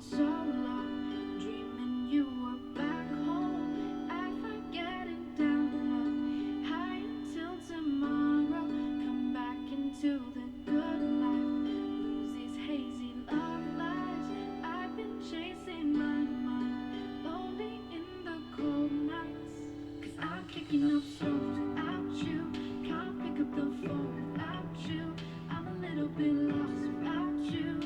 walking solo, dreaming you were back home. I forget it down low, high till tomorrow. Come back into the good life, lose these hazy love lies. I've been chasing my mind, lonely in the cold nights. 'Cause I'm kicking up stones without you, can't pick up the phone without you. I'm a little bit lost without you,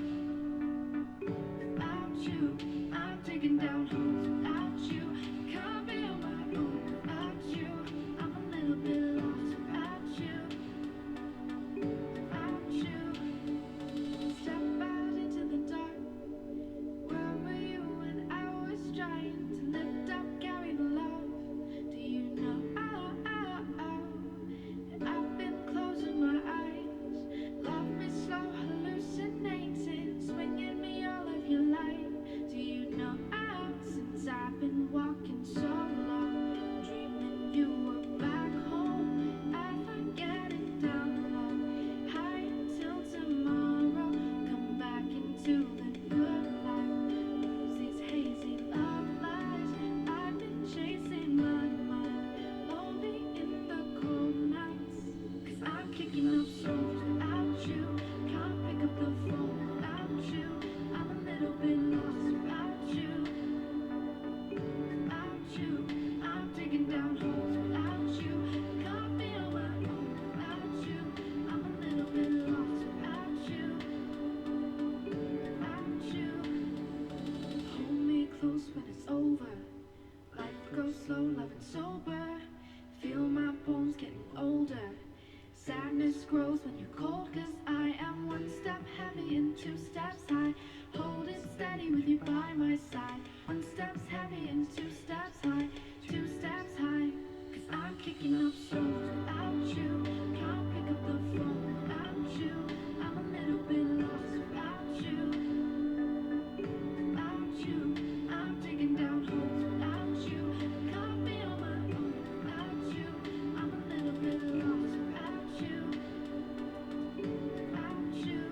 without you. I'm digging down holes without you, can't be on my own without you. I'm a little bit lost without you, without you. Step out into the dark, where were you when I was trying to lift up, carry the love? Do you know? I've been closing my eyes, love me slow, hallucinating, swinging me all of your light. Do you know? Since I've been walking so long, dreaming you were back home. I forget it down low, high till tomorrow. Come back into the good life, lose these hazy love lies. I've been chasing my mind, lonely in the cold nights. 'Cause I'm kicking up stones without you, can't pick up the phone without you. I'm a little bit lost without you, without you. I'm digging down holes without you, can't be on my own without you. I'm a little bit lost without you, without you. Hold me close when it's over, life goes slow, loving sober. Feel my bones getting older, sadness grows when you're cold. 'Cause I am one step heavy and two steps high, holding steady with you by my side. One step's heavy and two steps high, two steps high. 'Cause I'm kicking up stones without you, can't pick up the phone without you. I'm a little bit lost without you, without you. I'm digging down holes without you, can't be on my own without you. I'm a little bit lost without you, without you.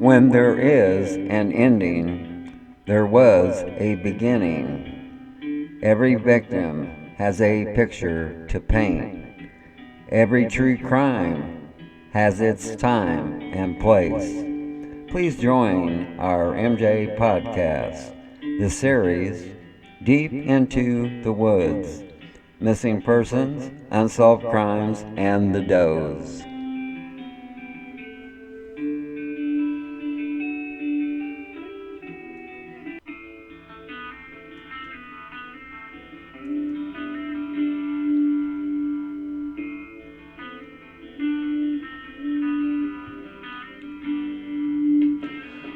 When there is an ending, there was a beginning. Every victim has a picture to paint. Every true crime has its time and place. Please join our MJ podcast, the series Deep into the Woods, Missing Persons, Unsolved Crimes, and the Does.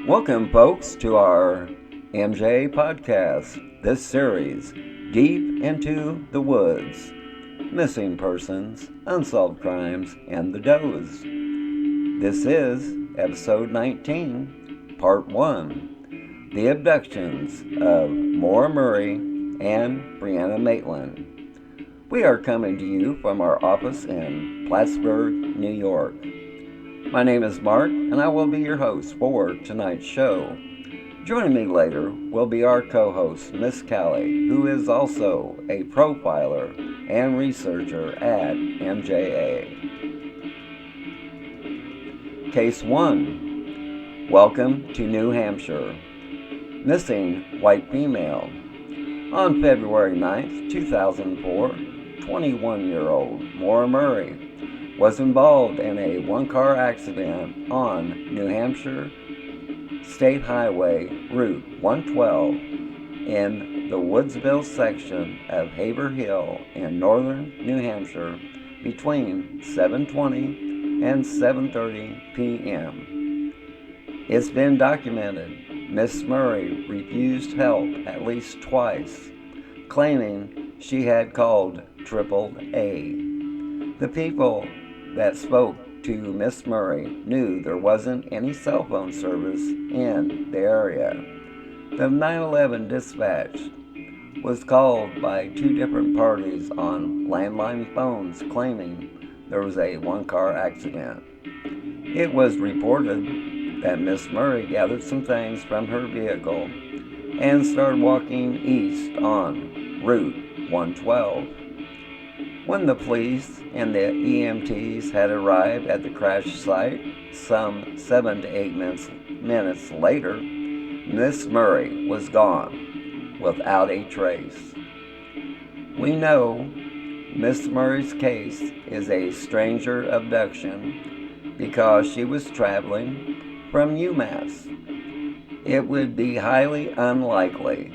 Welcome, folks, to our MJ podcast, this series, Deep into the Woods, Missing Persons, Unsolved Crimes, and the Does. This is episode 19, part 1, The Abductions of Maura Murray and Brianna Maitland. We are coming to you from our office in Plattsburgh, New York. My name is Mark, and I will be your host for tonight's show. Joining me later will be our co-host, Miss Cali, who is also a profiler and researcher at MJA. Case 1. Welcome to New Hampshire. Missing white female. On February 9th, 2004, 21-year-old Maura Murray was involved in a one-car accident on New Hampshire State Highway Route 112 in the Woodsville section of Haverhill in northern New Hampshire between 7:20 and 7:30 p.m. It's been documented Miss Murray refused help at least twice, claiming she had called AAA. The people that spoke to Miss Murray knew there wasn't any cell phone service in the area. The 911 dispatch was called by two different parties on landline phones claiming there was a one-car accident. It was reported that Miss Murray gathered some things from her vehicle and started walking east on Route 112. When the police and the EMTs had arrived at the crash site some 7 to 8 minutes later, Miss Murray was gone without a trace. We know Miss Murray's case is a stranger abduction because she was traveling from UMass. It would be highly unlikely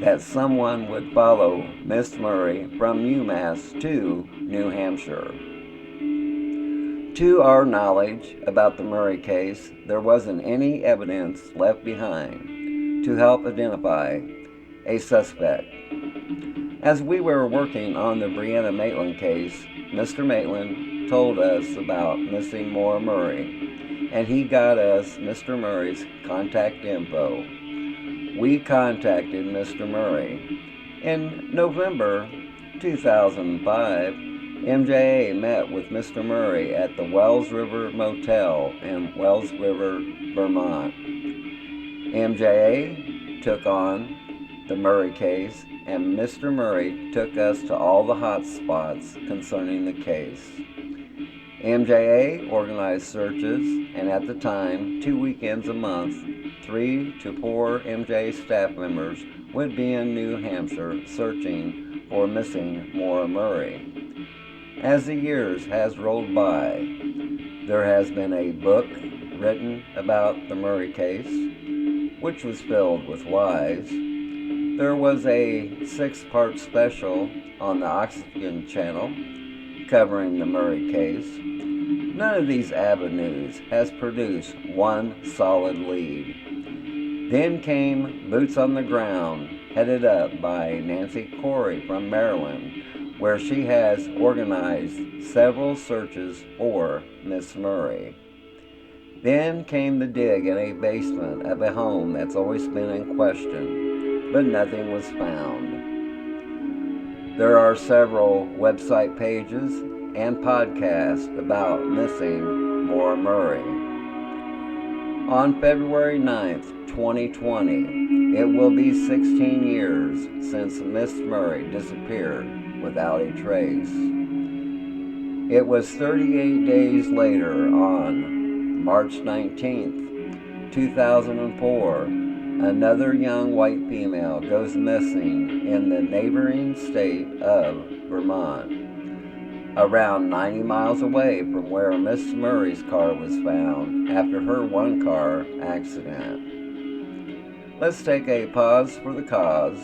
that someone would follow Miss Murray from UMass to New Hampshire. To our knowledge about the Murray case, there wasn't any evidence left behind to help identify a suspect. As we were working on the Brianna Maitland case, Mr. Maitland told us about missing Maura Murray, and he got us Mr. Murray's contact info. We contacted Mr. Murray. In November 2005, MJA met with Mr. Murray at the Wells River Motel in Wells River, Vermont. MJA took on the Murray case, and Mr. Murray took us to all the hot spots concerning the case. MJA organized searches, and at the time, 2 weekends a month, 3 to 4 MJA staff members would be in New Hampshire searching for missing Maura Murray. As the years has rolled by, there has been a book written about the Murray case, which was filled with lies. There was a 6-part special on the Oxygen Channel covering the Murray case. None of these avenues has produced one solid lead. Then came Boots on the Ground, headed up by Nancy Corey from Maryland, where she has organized several searches for Miss Murray. Then came the dig in a basement of a home that's always been in question, but nothing was found. There are several website pages and podcasts about missing Maura Murray. On February 9th, 2020, it will be 16 years since Miss Murray disappeared without a trace. It was 38 days later, on March 19th, 2004, another young white female goes missing in the neighboring state of Vermont, around 90 miles away from where Miss Murray's car was found after her one-car accident. Let's take a pause for the cause,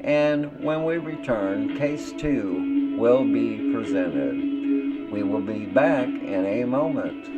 and when we return, Case 2 will be presented. We will be back in a moment.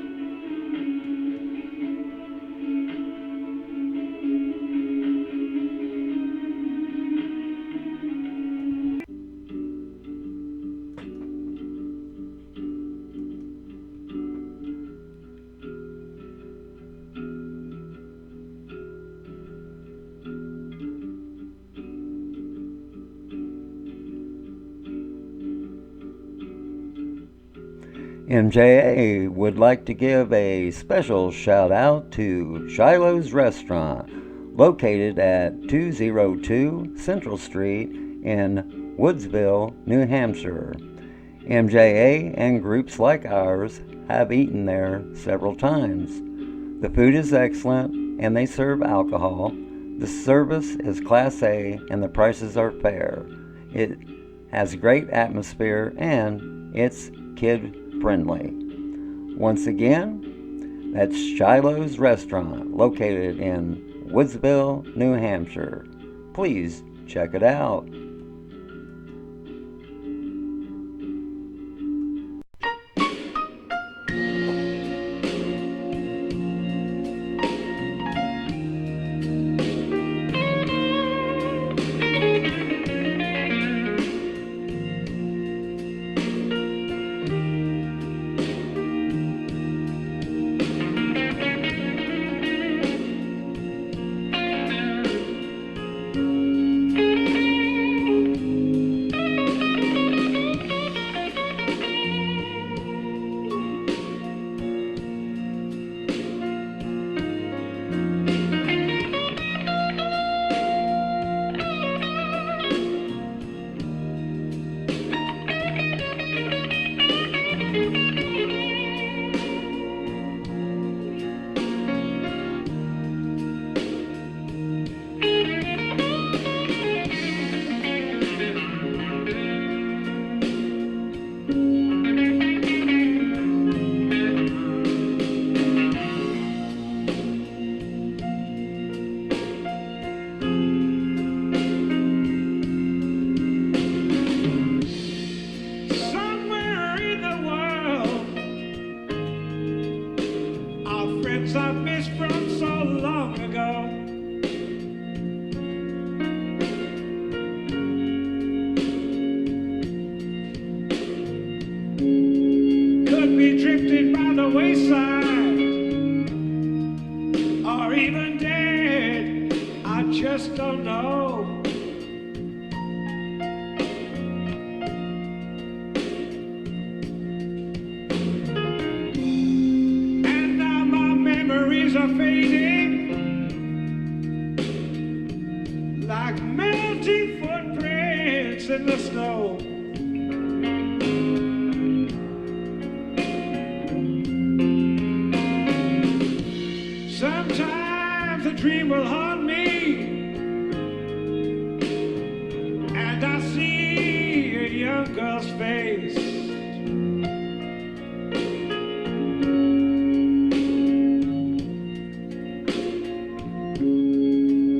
MJA would like to give a special shout out to Shiloh's Restaurant, located at 202 Central Street in Woodsville, New Hampshire. MJA and groups like ours have eaten there several times. The food is excellent and they serve alcohol. The service is Class A and the prices are fair. It has a great atmosphere and it's kid friendly. Once again, that's Shiloh's Restaurant, located in Woodsville, New Hampshire. Please check it out. friends I've missed from so long ago. Could be drifted by the wayside, or even dead, I just don't know. And now my memories are fading like melting footprints in the snow. Sometimes a dream will haunt me, and I see a young girl's face.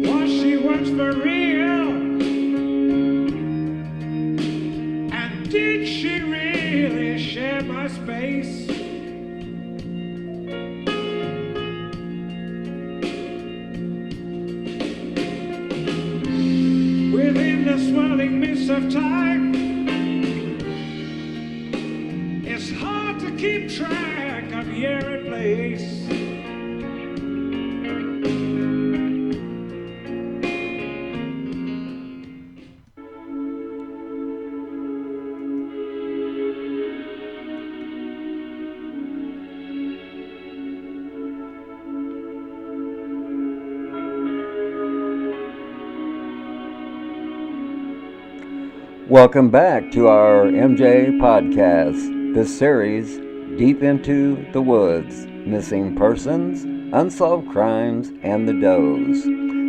Was she once for real? And did she really share my space? Within the swirling mist of time, it's hard to keep track of year and place. Welcome back to our MJ podcast. This series, Deep into the Woods, Missing Persons, Unsolved Crimes, and the Does.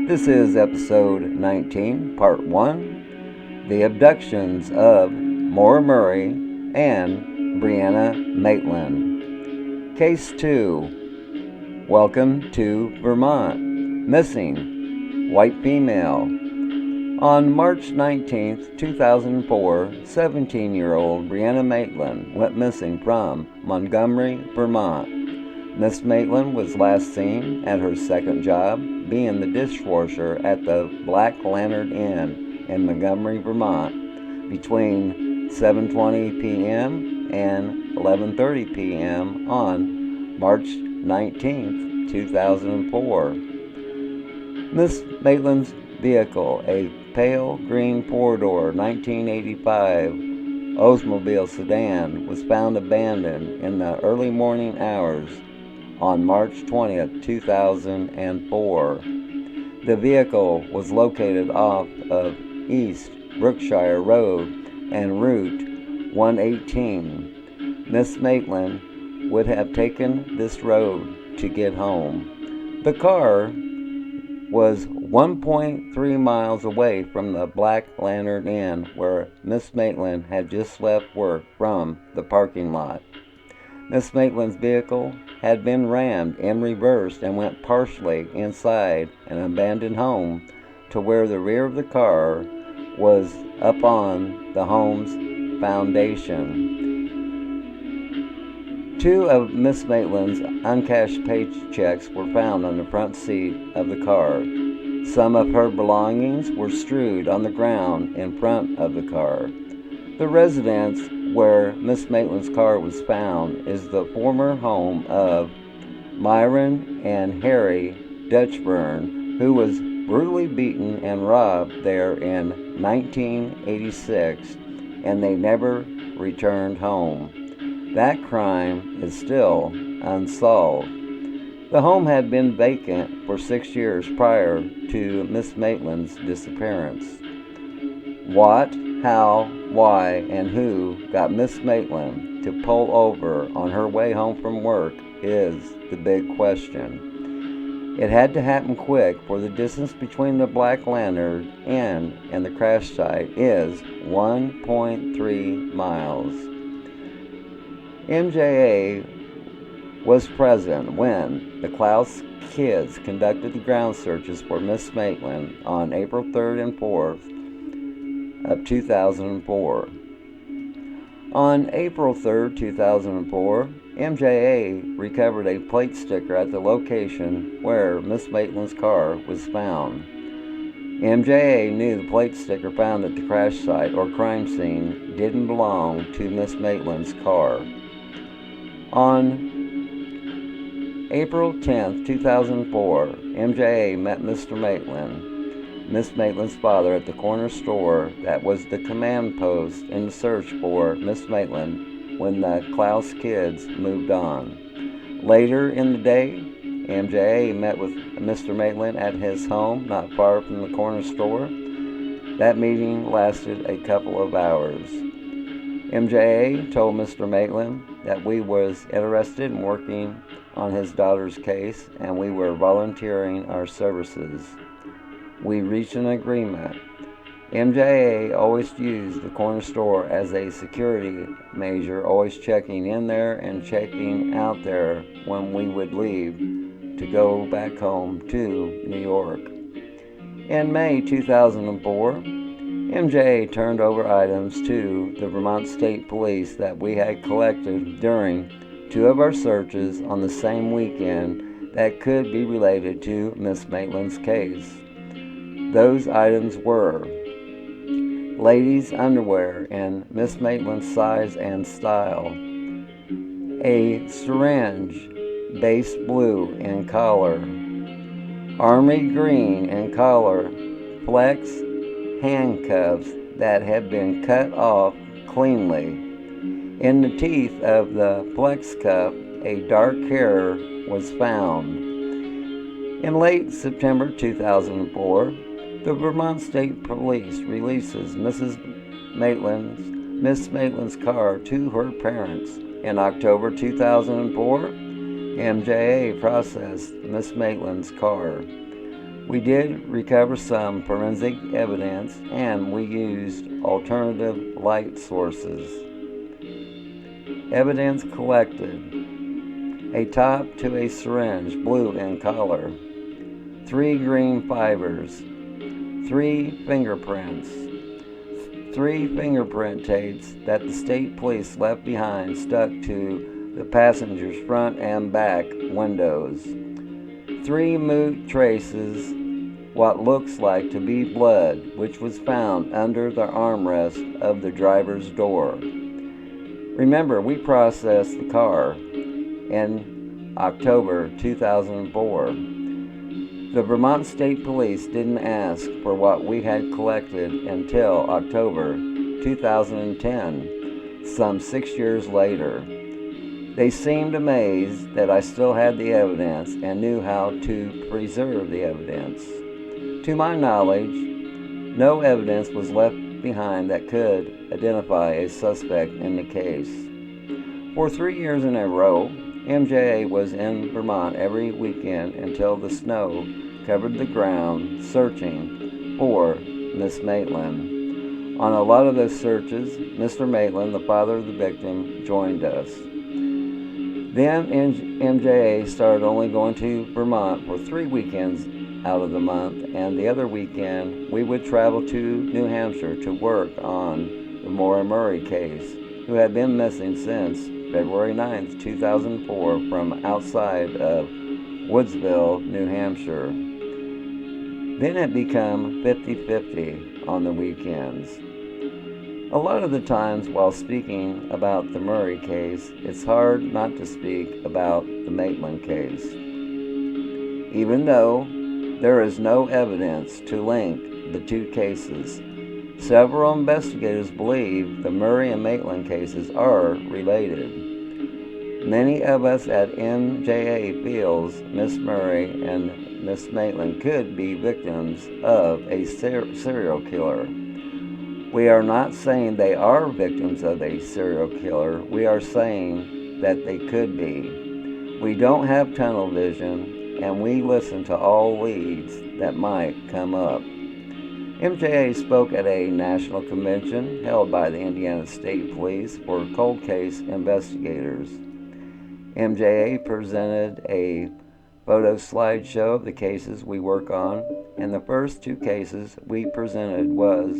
This is episode 19, part 1, The Abductions of Maura Murray and Brianna Maitland. Case 2, Welcome to Vermont, Missing, White Female. On March 19, 2004, 17-year-old Brianna Maitland went missing from Montgemery, Vermont. Miss Maitland was last seen at her second job, being the dishwasher at the Black Lantern Inn in Montgomery, Vermont, between 7:20 p.m. and 11:30 p.m. on March 19, 2004. Miss Maitland's vehicle, a pale green four-door 1985 Oldsmobile sedan, was found abandoned in the early morning hours on March 20th, 2004. The vehicle was located off of East Brookshire Road and Route 118. Miss Maitland would have taken this road to get home. The car was 1.3 miles away from the Black Lantern Inn, where Miss Maitland had just left work from the parking lot. Miss Maitland's vehicle had been rammed in reverse and went partially inside an abandoned home to where the rear of the car was up on the home's foundation. Two of Miss Maitland's uncashed paychecks were found on the front seat of the car. Some of her belongings were strewed on the ground in front of the car. The residence where Miss Maitland's car was found is the former home of Myron and Harry Dutchburn, who was brutally beaten and robbed there in 1986, and they never returned home. That crime is still unsolved. The home had been vacant for 6 years prior to Miss Maitland's disappearance. What, how, why, and who got Miss Maitland to pull over on her way home from work is the big question. It had to happen quick, for the distance between the Black Lantern Inn and the crash site is 1.3 miles. MJA was present when the Klaus kids conducted the ground searches for Miss Maitland on April 3rd and 4th of 2004. On April 3rd, 2004, MJA recovered a plate sticker at the location where Miss Maitland's car was found. MJA knew the plate sticker found at the crash site or crime scene didn't belong to Miss Maitland's car. On April 10, 2004, MJA met Mr. Maitland, Miss Maitland's father, at the corner store that was the command post in the search for Miss Maitland when the Klaus kids moved on. Later in the day, MJA met with Mr. Maitland at his home not far from the corner store. That meeting lasted a couple of hours. MJA told Mr. Maitland that we was interested in working on his daughter's case and we were volunteering our services. We reached an agreement. MJA always used the corner store as a security measure, always checking in there and checking out there when we would leave to go back home to New York. In May 2004, MJA turned over items to the Vermont State Police that we had collected during two of our searches on the same weekend that could be related to Miss Maitland's case. Those items were ladies' underwear in Miss Maitland's size and style, a syringe base blue in color, army green in color, flex handcuffs that had been cut off cleanly. In the teeth of the flex cuff, a dark hair was found. In late September 2004, the Vermont State Police releases Miss Maitland's car to her parents. In October 2004, MJA processed Miss Maitland's car. We did recover some forensic evidence and we used alternative light sources. Evidence collected: a top to a syringe, blue in color, 3 green fibers, 3 fingerprints, 3 fingerprint tapes that the state police left behind stuck to the passenger's front and back windows, 3 moot traces, what looks like to be blood, which was found under the armrest of the driver's door. Remember, we processed the car in October 2004. The Vermont State Police didn't ask for what we had collected until October 2010, some 6 years later. They seemed amazed that I still had the evidence and knew how to preserve the evidence. To my knowledge, no evidence was left behind that could identify a suspect in the case. For 3 years in a row, MJA was in Vermont every weekend until the snow covered the ground searching for Miss Maitland. On a lot of those searches, Mr. Maitland, the father of the victim, joined us. Then MJA started only going to Vermont for 3 weekends out of the month, and the other weekend we would travel to New Hampshire to work on the Maura Murray case, who had been missing since February 9, 2004 from outside of Woodsville, New Hampshire. Then it became 50-50 on the weekends. A lot of the times while speaking about the Murray case, it's hard not to speak about the Maitland case. Even though there is no evidence to link the two cases, several investigators believe the Murray and Maitland cases are related. Many of us at MJA feels Miss Murray and Miss Maitland could be victims of a serial killer. We are not saying they are victims of a serial killer. We are saying that they could be. We don't have tunnel vision, and we listen to all leads that might come up. MJA spoke at a national convention held by the Indiana State Police for cold case investigators. MJA presented a photo slideshow of the cases we work on, and the first 2 cases we presented was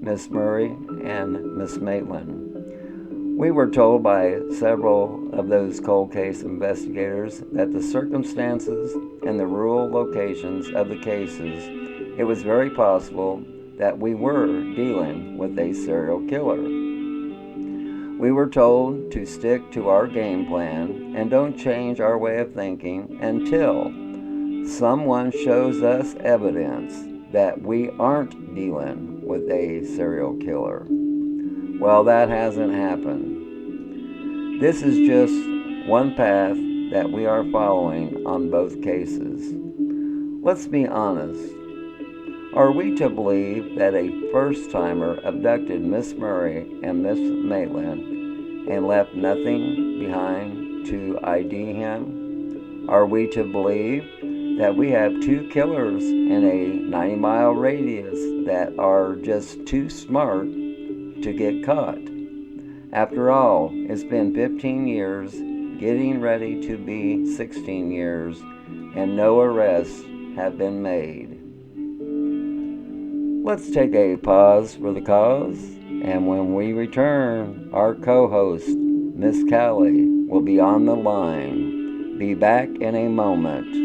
Miss Murray and Miss Maitland. We were told by several of those cold case investigators that the circumstances and the rural locations of the cases, it was very possible that we were dealing with a serial killer. We were told to stick to our game plan and don't change our way of thinking until someone shows us evidence that we aren't dealing with a serial killer. Well, that hasn't happened. This is just one path that we are following on both cases. Let's be honest. Are we to believe that a first-timer abducted Miss Murray and Miss Maitland and left nothing behind to ID him? Are we to believe that we have two killers in a 90-mile radius that are just too smart to get caught? After all, it's been 15 years, getting ready to be 16 years, and no arrests have been made. Let's take a pause for the cause, and when we return, our co-host, Miss Cali, will be on the line. Be back in a moment.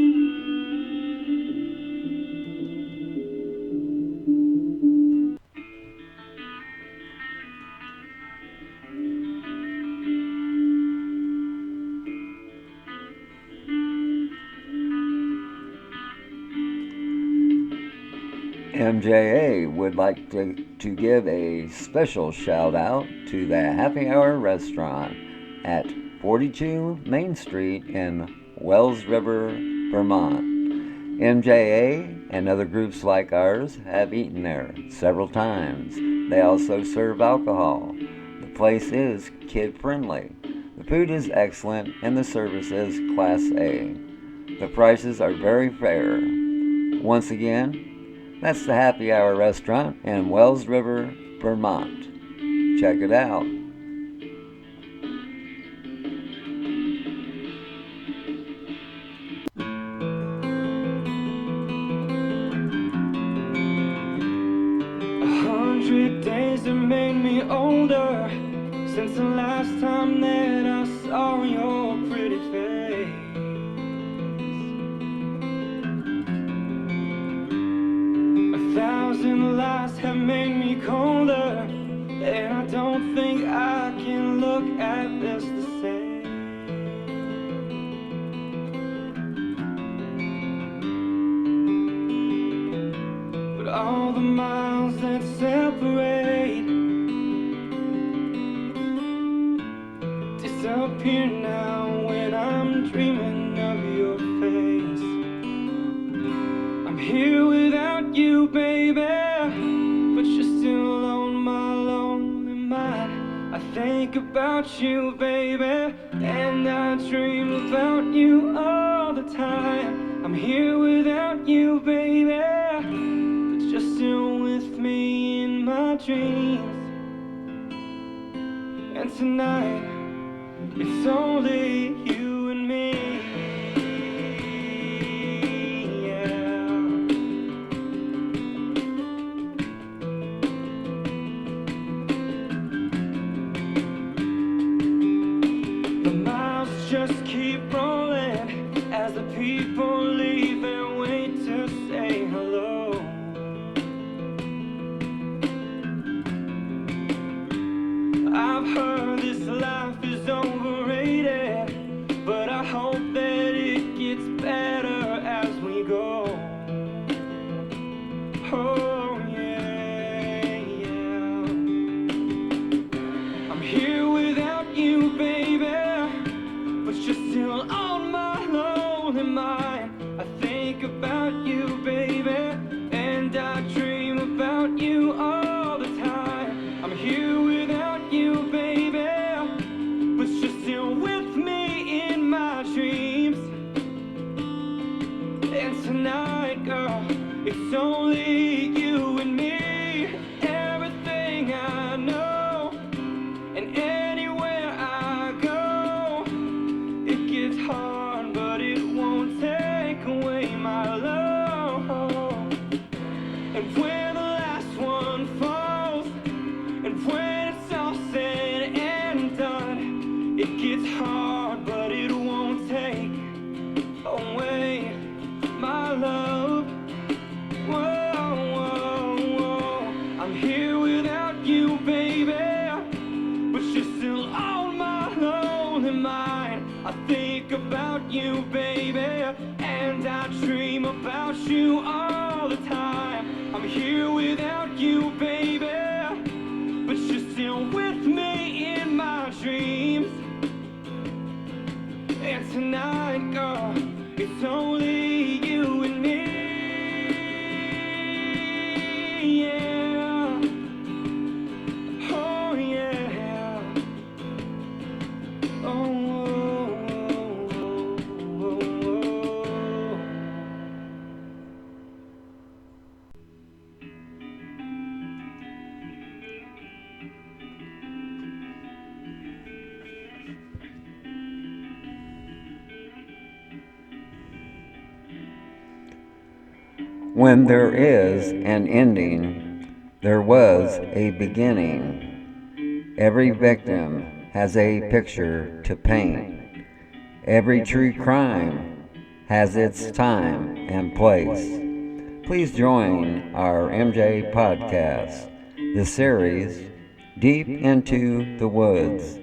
MJA would like to give a special shout out to the Happy Hour Restaurant at 42 Main Street in Wells River, Vermont. MJA and other groups like ours have eaten there several times. They also serve alcohol. The place is kid-friendly. The food is excellent and the service is Class A. The prices are very fair. Once again, that's the Happy Hour Restaurant in Wells River, Vermont. Check it out. Days have made me older since the last time that I saw your pretty face. 1,000 lies have made me colder, and I don't think I can look at this the same. But all the miles that separate disappear now when I'm dreaming of your face. I'm here without you, baby, but you're still on my lonely mind. I think about you, baby, and I dream about you all the time. I'm here without you, baby, but you're still with me in my dreams. And tonight, it's only you and me. Just keep rolling as the people leave and wait to say hello. I've heard this life is overrated, but I hope that it gets better as we go. Oh yeah, yeah. I'm here without you, baby, but you're still on my lonely mind. I think about you, baby, and I dream about you all the time. I'm here without you, baby, but you're still with me in my dreams. And tonight, girl, it's only you and me. Everything I know, and anywhere I go, it gets hard, but it won't take away my love. And when the last one falls, and when it's all said and done, and I dream about you all the time. I'm here without you, baby, but you're still with me in my dreams. And tonight, girl, it's only you and me. Yeah. Oh, yeah. Oh, oh, oh, oh. When there is an ending, there was a beginning. Every victim has a picture to paint. Every true crime has its time and place. Please join our MJ podcast, the series Deep into the Woods,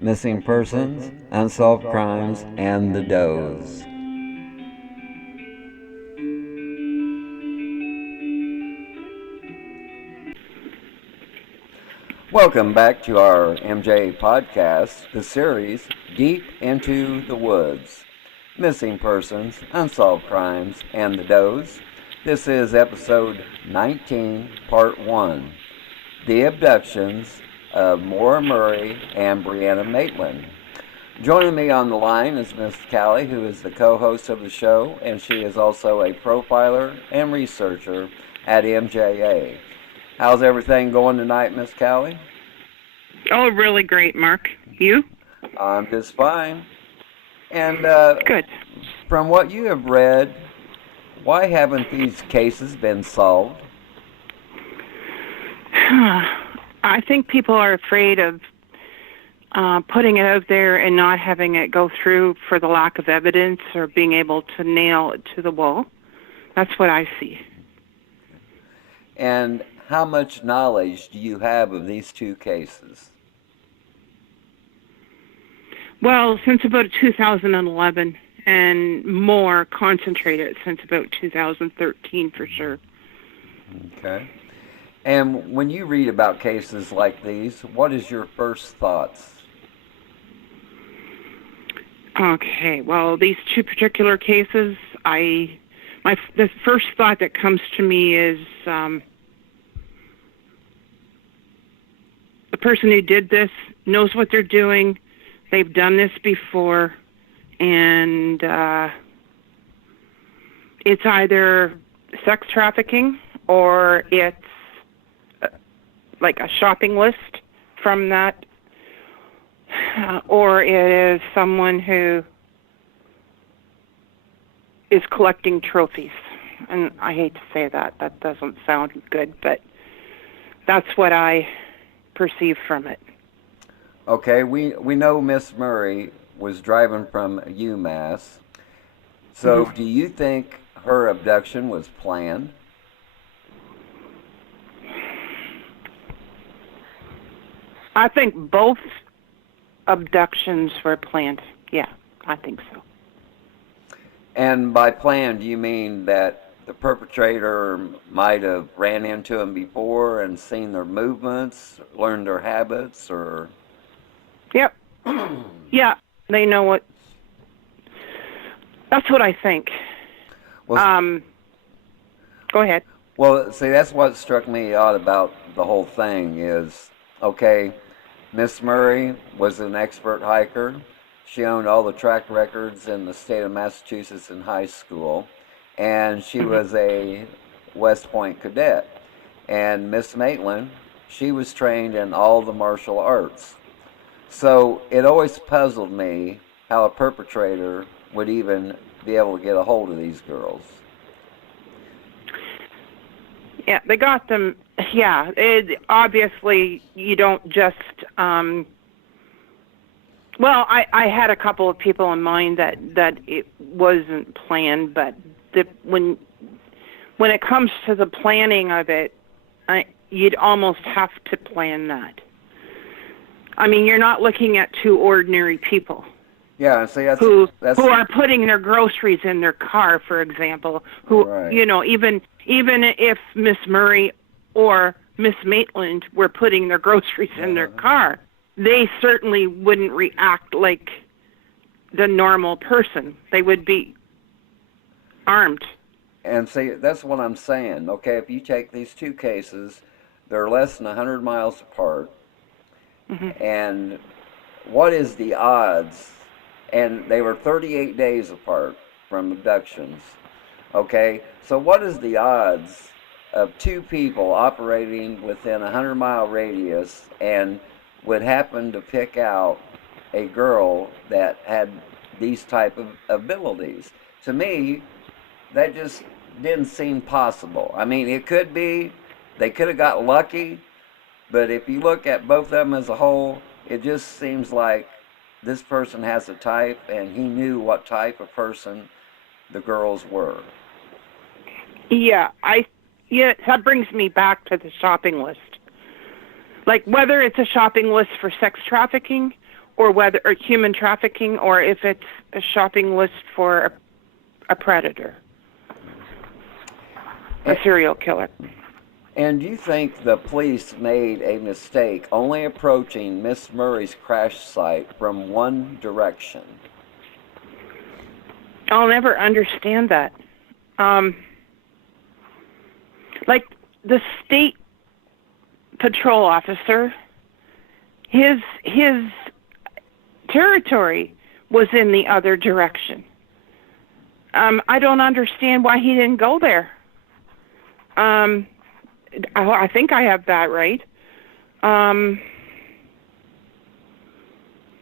Missing Persons, Unsolved Crimes, and the Does. Welcome back to our MJ podcast, the series Deep into the Woods, Missing Persons, Unsolved Crimes, and the Does. This is episode 19, part 1, The Abductions of Maura Murray and Brianna Maitland. Joining me on the line is Miss Cali, who is the co-host of the show, and she is also a profiler and researcher at MJA. How's everything going tonight, Miss Cali? Oh, really great, Mark. You? I'm just fine. And Good. From what you have read, why haven't these cases been solved? I think people are afraid of putting it out there and not having it go through for the lack of evidence or being able to nail it to the wall. That's what I see. And how much knowledge do you have of these two cases? Well, since about 2011 and more concentrated since about 2013 for sure. Okay. And when you read about cases like these, what is your first thoughts? Okay, well, these two particular cases, the first thought that comes to me is the person who did this knows what they're doing. They've done this before, and it's either sex trafficking or it's like a shopping list from that, or it is someone who is collecting trophies. And I hate to say that. That doesn't sound good, but that's what I perceive from it. Okay, we know Miss Murray was driving from UMass. So do you think her abduction was planned? I think both abductions were planned. Yeah, I think so. And by planned, do you mean that the perpetrator might have ran into them before and seen their movements, learned their habits, or... Yep. Yeah, they know what... That's what I think. Well, go ahead. Well, see, that's what struck me odd about the whole thing is, okay, Miss Murray was an expert hiker. She owned all the track records in the state of Massachusetts in high school, and she was a West Point cadet. And Miss Maitland, she was trained in all the martial arts. So it always puzzled me how a perpetrator would even be able to get a hold of these girls. Yeah, they got them. Yeah, obviously you don't just... well, I had a couple of people in mind that it wasn't planned, but when it comes to the planning of it, you'd almost have to plan that. I mean, you're not looking at two ordinary people. Yeah, see, who that's are putting their groceries in their car, for example. Who, right. even if Miss Murray or Miss Maitland were putting their groceries in their car, they certainly wouldn't react like the normal person. They would be armed. And see, that's what I'm saying. Okay, if you take these two cases, they're less than 100 miles apart. Mm-hmm. And what is the odds? And they were 38 days apart from abductions. Okay, so what is the odds of two people operating within a 100-mile radius and would happen to pick out a girl that had these type of abilities? To me, that just didn't seem possible. I mean, it could be, they could have got lucky, but if you look at both of them as a whole, it just seems like this person has a type, and he knew what type of person the girls were. Yeah, that brings me back to the shopping list. Like, whether it's a shopping list for sex trafficking or human trafficking, or if it's a shopping list for a predator, a serial killer. And do you think the police made a mistake only approaching Miss Murray's crash site from one direction? I'll never understand that. Like, the state patrol officer, his territory was in the other direction. I don't understand why he didn't go there. I think I have that right.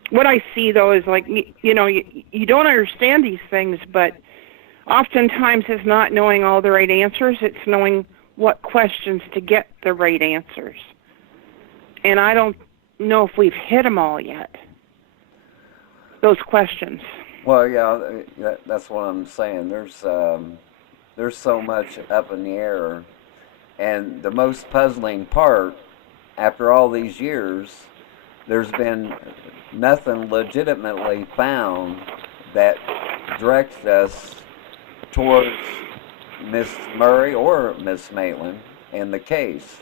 What I see, though, is like, you don't understand these things, but oftentimes it's not knowing all the right answers. It's knowing what questions to get the right answers. And I don't know if we've hit them all yet, those questions. Well, yeah, that's what I'm saying. There's so much up in the air. And the most puzzling part, after all these years, there's been nothing legitimately found that directs us towards Miss Murray or Miss Maitland in the case.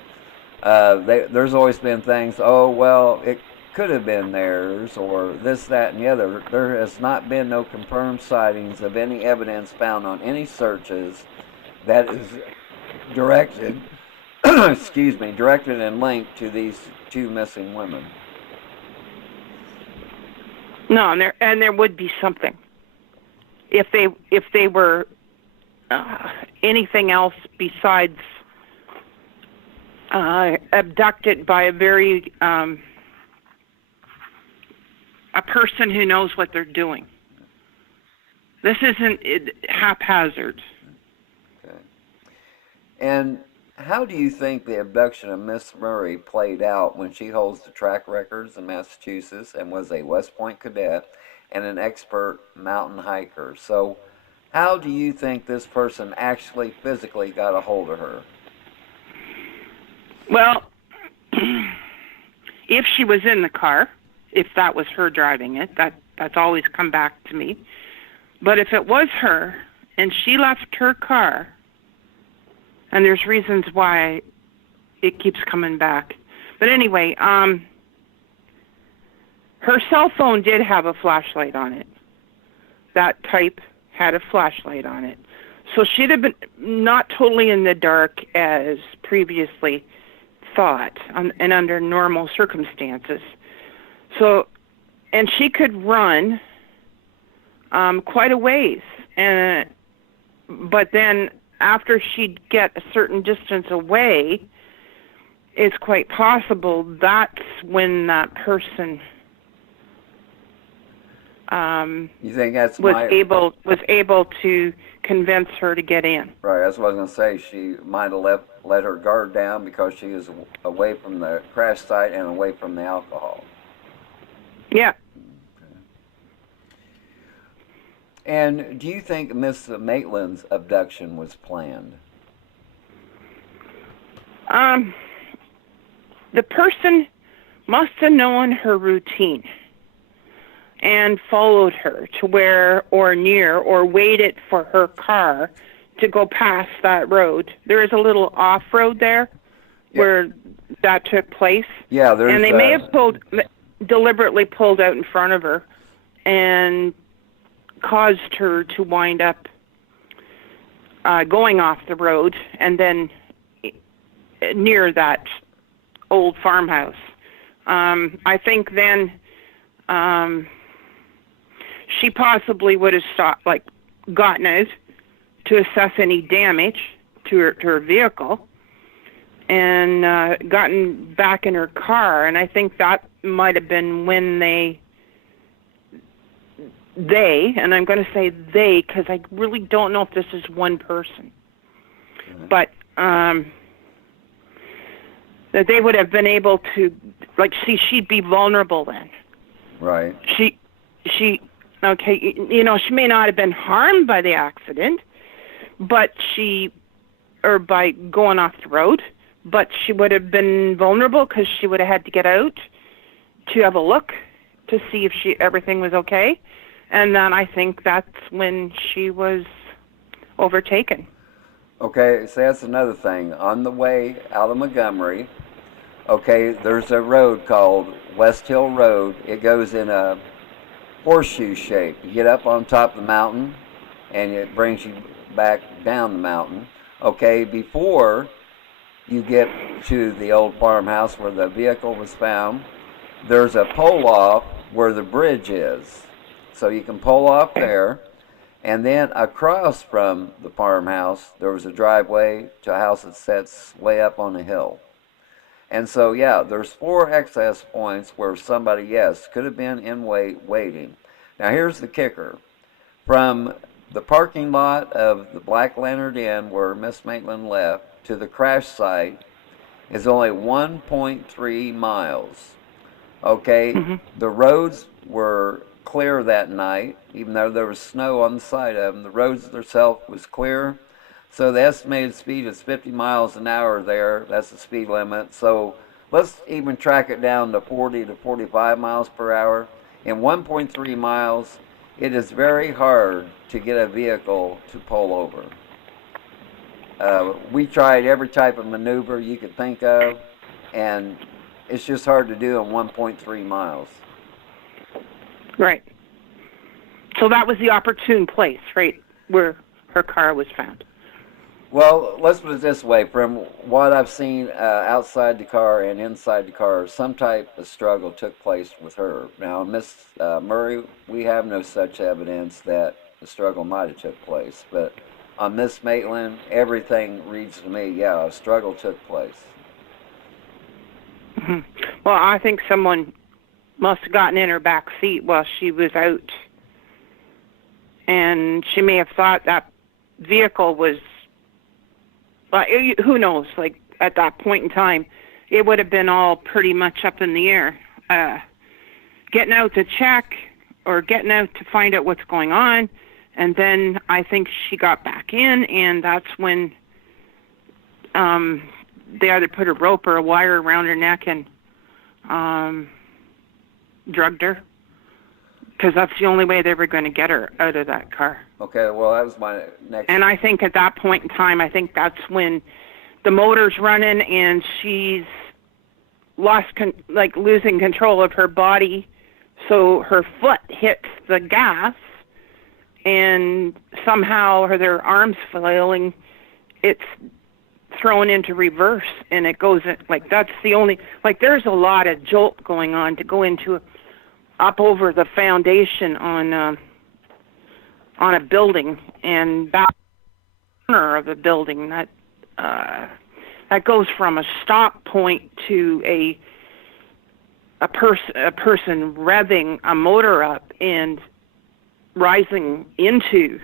There's always been things, oh, well, it could have been theirs, or this, that, and the other. There has not been no confirmed sightings of any evidence found on any searches that is directed and linked to these two missing women. No, and there would be something if they were anything else besides abducted by a very a person who knows what they're doing. This isn't haphazard. Okay. And how do you think the abduction of Miss Murray played out when she holds the track records in Massachusetts and was a West Point cadet and an expert mountain hiker? So how do you think this person actually physically got a hold of her? Well, if she was in the car, if that was her driving it, that's always come back to me. But if it was her and she left her car, and there's reasons why it keeps coming back. But anyway, her cell phone did have a flashlight on it. That type had a flashlight on it. So she'd have been not totally in the dark as previously thought and under normal circumstances. So, and she could run quite a ways. But then after she'd get a certain distance away, it's quite possible that's when that person you think that's was able to convince her to get in. Right, that's what I was going to say. She might have let her guard down because she was away from the crash site and away from the alcohol. Yeah. Okay. And do you think Miss Maitland's abduction was planned? The person must have known her routine. and followed her to where or near or waited for her car to go past that road. There is a little off-road there where that took place. Yeah, there's... And they may have deliberately pulled out in front of her and caused her to wind up going off the road and then near that old farmhouse. I think then she possibly would have stopped, gotten out to assess any damage to her vehicle and gotten back in her car. And I think that might have been when they, and I'm going to say they because I really don't know if this is one person, but that they would have been able to, she'd be vulnerable then. Right. She may not have been harmed by the accident, but by going off the road, but she would have been vulnerable because she would have had to get out to have a look to see if everything was okay. And then I think that's when she was overtaken. Okay, so that's another thing. On the way out of Montgomery, okay, there's a road called West Hill Road. It goes in a horseshoe shape. You get up on top of the mountain, and it brings you back down the mountain. Okay, before you get to the old farmhouse where the vehicle was found, there's a pull-off where the bridge is. So you can pull off there, and then across from the farmhouse, there was a driveway to a house that sits way up on a hill. And so, yeah, there's 4 access points where somebody, yes, could have been in waiting. Now, here's the kicker. From the parking lot of the Black Lantern Inn where Miss Maitland left to the crash site is only 1.3 miles. Okay, The roads were clear that night, even though there was snow on the side of them. The roads themselves was clear. So the estimated speed is 50 miles an hour there. That's the speed limit. So let's even track it down to 40 to 45 miles per hour. In 1.3 miles, it is very hard to get a vehicle to pull over. We tried every type of maneuver you could think of, and it's just hard to do in 1.3 miles. Right. So that was the opportune place, right, where her car was found. Well, let's put it this way. From what I've seen outside the car and inside the car, some type of struggle took place with her. Now, Miss Murray, we have no such evidence that the struggle might have took place. But on Miss Maitland, everything reads to me, yeah, a struggle took place. Mm-hmm. Well, I think someone must have gotten in her back seat while she was out. And she may have thought that vehicle was, who knows, at that point in time, it would have been all pretty much up in the air. Getting out to check or getting out to find out what's going on. And then I think she got back in, and that's when they either put a rope or a wire around her neck and drugged her, because that's the only way they were going to get her out of that car. Okay, well, that was my next... And I think at that point in time, I think that's when the motor's running and she's losing control of her body, so her foot hits the gas, and somehow their arms flailing, it's thrown into reverse, and it goes that's the only, there's a lot of jolt going on to go into up over the foundation on a building and back corner of a building that goes from a stop point to a person revving a motor up and rising into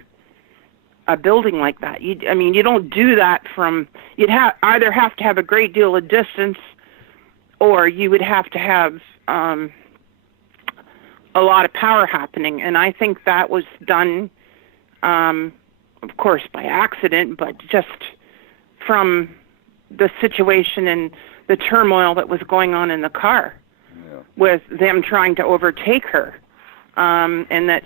a building like that. You don't do that from, you'd either have to have a great deal of distance, or you would have to have a lot of power happening. And I think that was done, of course, by accident, but just from the situation and the turmoil that was going on in the car, with them trying to overtake her. and that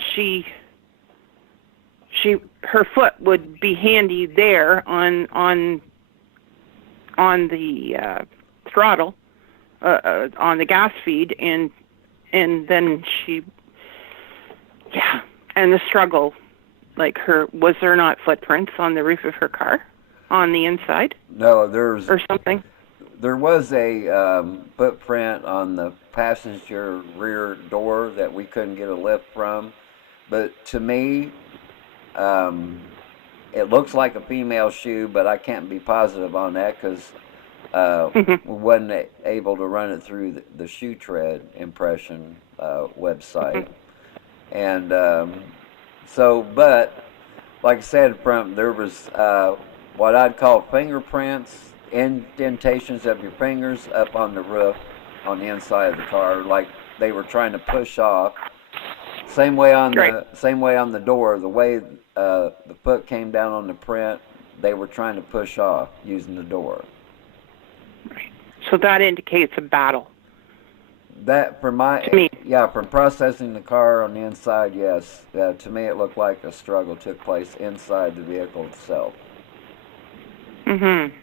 her foot would be handy there on the throttle, on the gas feed, and then and the struggle, like was there not footprints on the roof of her car, on the inside? No, or something. There was a footprint on the passenger rear door that we couldn't get a lift from, but to me, it looks like a female shoe, but I can't be positive on that because we wasn't able to run it through the shoe tread impression website. And but like I said, there was what I'd call fingerprints, indentations of your fingers up on the roof, on the inside of the car, like they were trying to push off. Same way on the door. The way the foot came down on the print, they were trying to push off using the door. Right. So that indicates a battle. That from processing the car on the inside, yes. To me, it looked like a struggle took place inside the vehicle itself. Mm-hmm.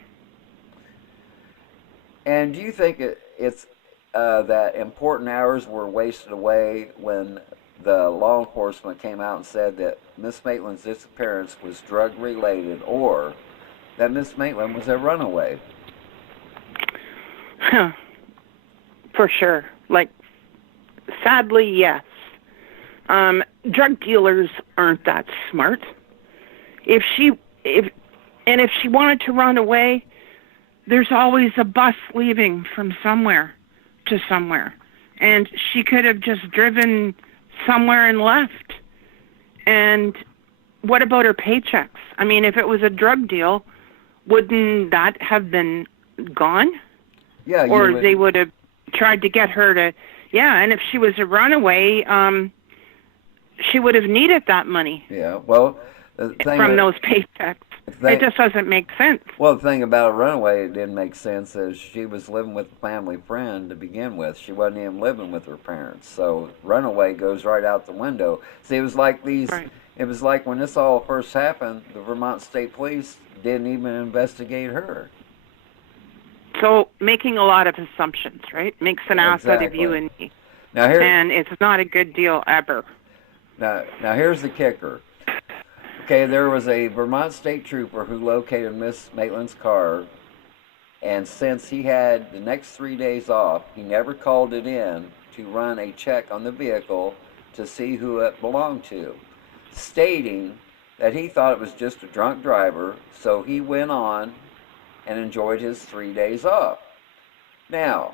And do you think it's that important hours were wasted away when the law enforcement came out and said that Miss Maitland's disappearance was drug-related, or that Miss Maitland was a runaway? For sure. Like, sadly, yes. Drug dealers aren't that smart. If she wanted to run away, there's always a bus leaving from somewhere to somewhere. And she could have just driven somewhere and left. And what about her paychecks? I mean, if it was a drug deal, wouldn't that have been gone? Yeah. Or they would have tried to get her to, and if she was a runaway, she would have needed that money. Yeah, well, from those paychecks. It just doesn't make sense. Well, the thing about a runaway, it didn't make sense, is she was living with a family friend to begin with. She wasn't even living with her parents. So runaway goes right out the window. See, it was like It was like when this all first happened, the Vermont State Police didn't even investigate her. So making a lot of assumptions, right? Makes an ass out of you and me. And it's not a good deal ever. Now here's the kicker. Okay, there was a Vermont state trooper who located Miss Maitland's car, and since he had the next 3 days off, he never called it in to run a check on the vehicle to see who it belonged to, stating that he thought it was just a drunk driver, so he went on and enjoyed his 3 days off. Now,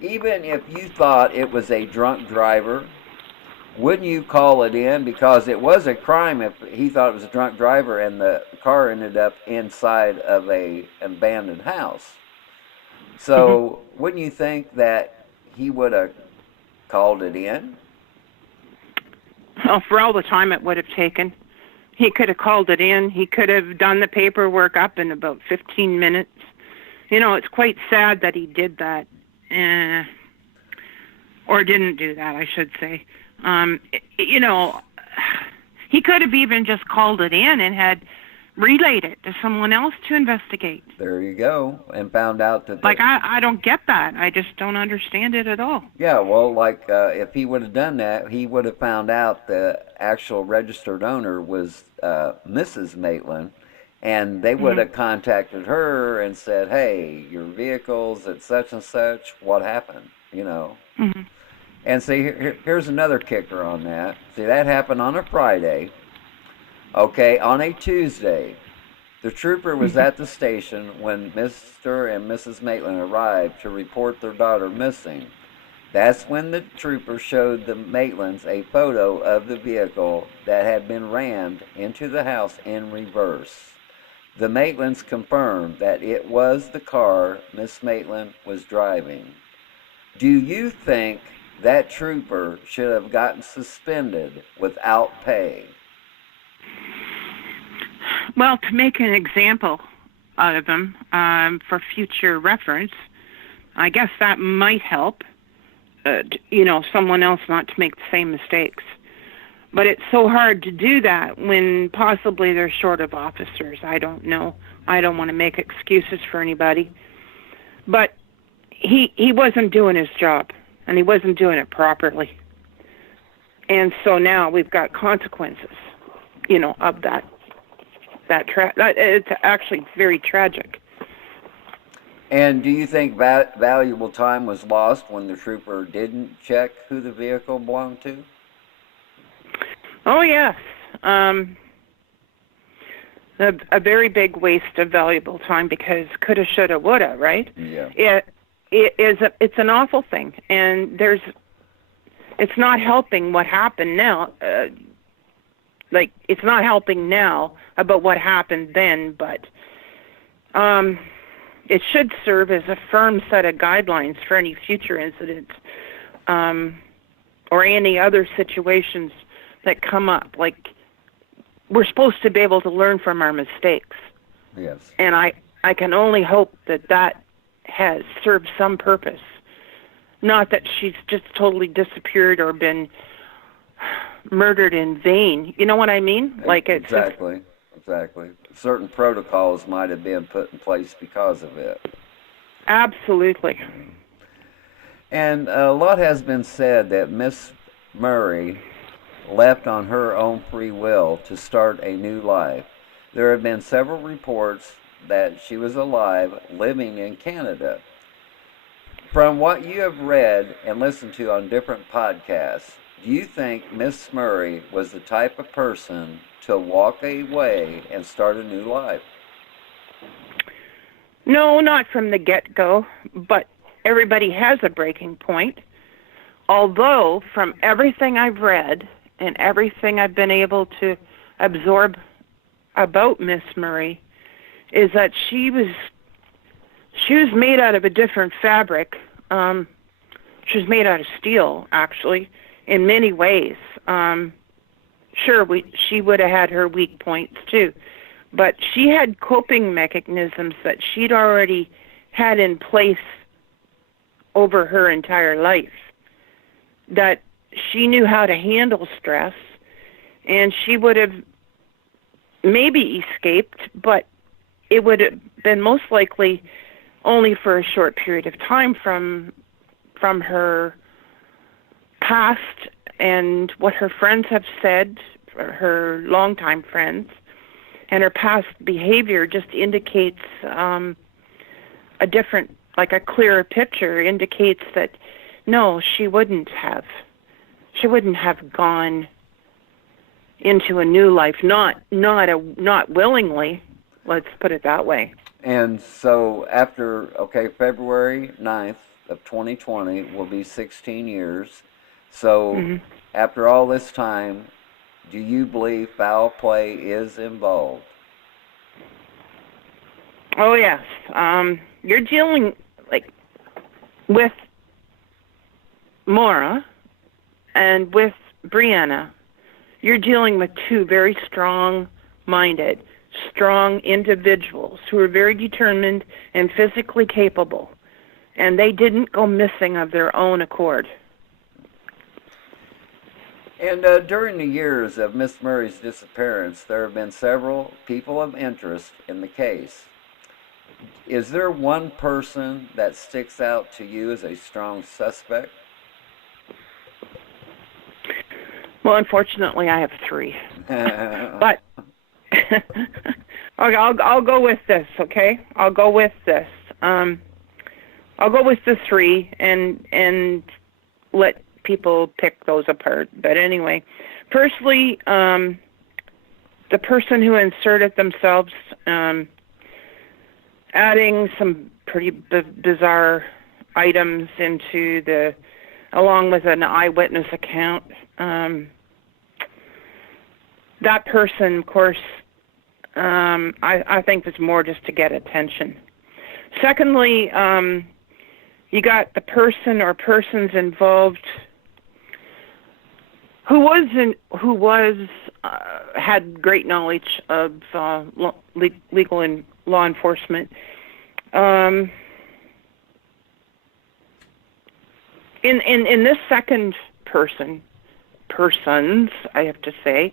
even if you thought it was a drunk driver, wouldn't you call it in? Because it was a crime if he thought it was a drunk driver and the car ended up inside of an abandoned house. So wouldn't you think that he would have called it in? Well, for all the time it would have taken. He could have called it in. He could have done the paperwork up in about 15 minutes. You know, it's quite sad that he did that. Or didn't do that, I should say. You know, he could have even just called it in and had relayed it to someone else to investigate. There you go. And found out that... I don't get that. I just don't understand it at all. Yeah, well, if he would have done that, he would have found out the actual registered owner was Mrs. Maitland, and they would have contacted her and said, hey, your vehicle's at such and such, what happened, you know? Mm-hmm. And see, here's another kicker on that. See, that happened on a Friday. Okay, on a Tuesday, the trooper was at the station when Mr. and Mrs. Maitland arrived to report their daughter missing. That's when the trooper showed the Maitlands a photo of the vehicle that had been rammed into the house in reverse. The Maitlands confirmed that it was the car Miss Maitland was driving. Do you think that trooper should have gotten suspended without pay? Well, to make an example out of him for future reference, I guess that might help. someone else not to make the same mistakes. But it's so hard to do that when possibly they're short of officers. I don't know. I don't want to make excuses for anybody. But he wasn't doing his job, and he wasn't doing it properly. And so now we've got consequences, of that. It's actually very tragic. And do you think valuable time was lost when the trooper didn't check who the vehicle belonged to? Oh, yes. A very big waste of valuable time because coulda, shoulda, woulda, right? Yeah. It's an awful thing, and it's not helping what happened now. It's not helping now about what happened then, but it should serve as a firm set of guidelines for any future incidents or any other situations that come up. Like, we're supposed to be able to learn from our mistakes. Yes. And I can only hope that has served some purpose. Not that she's just totally disappeared or been murdered in vain. You know what I mean? Exactly. Certain protocols might have been put in place because of it. Absolutely. And a lot has been said that Miss Murray left on her own free will to start a new life. There have been several reports that she was alive, living in Canada. From what you have read and listened to on different podcasts, do you think Miss Murray was the type of person to walk away and start a new life? No, not from the get-go, but everybody has a breaking point. Although, from everything I've read and everything I've been able to absorb about Miss Murray, is that she was made out of a different fabric. She was made out of steel, actually, in many ways. Sure, she would have had her weak points too, but she had coping mechanisms that she'd already had in place over her entire life, that she knew how to handle stress, and she would have maybe escaped, but it would have been most likely only for a short period of time from her past and what her friends have said, her longtime friends, and her past behavior just indicates a different, like a clearer picture, indicates that no, she wouldn't have gone into a new life, not willingly. Let's put it that way. And so after, February 9th of 2020 will be 16 years. So after all this time, do you believe foul play is involved? Oh, yes. You're dealing, with Maura and with Brianna. You're dealing with two very strong-minded, strong individuals who are very determined and physically capable, and they didn't go missing of their own accord. And during the years of Miss Murray's disappearance, there have been several people of interest in the case. Is there one person that sticks out to you as a strong suspect? Well, unfortunately, I have three. But I'll go with this, okay? I'll go with this. I'll go with the three and let people pick those apart. But anyway, firstly, the person who inserted themselves, adding some pretty bizarre items into along with an eyewitness account. That person, of course, I think was more just to get attention. Secondly, you got the person or persons involved who had great knowledge of legal and law enforcement. In this second persons, I have to say,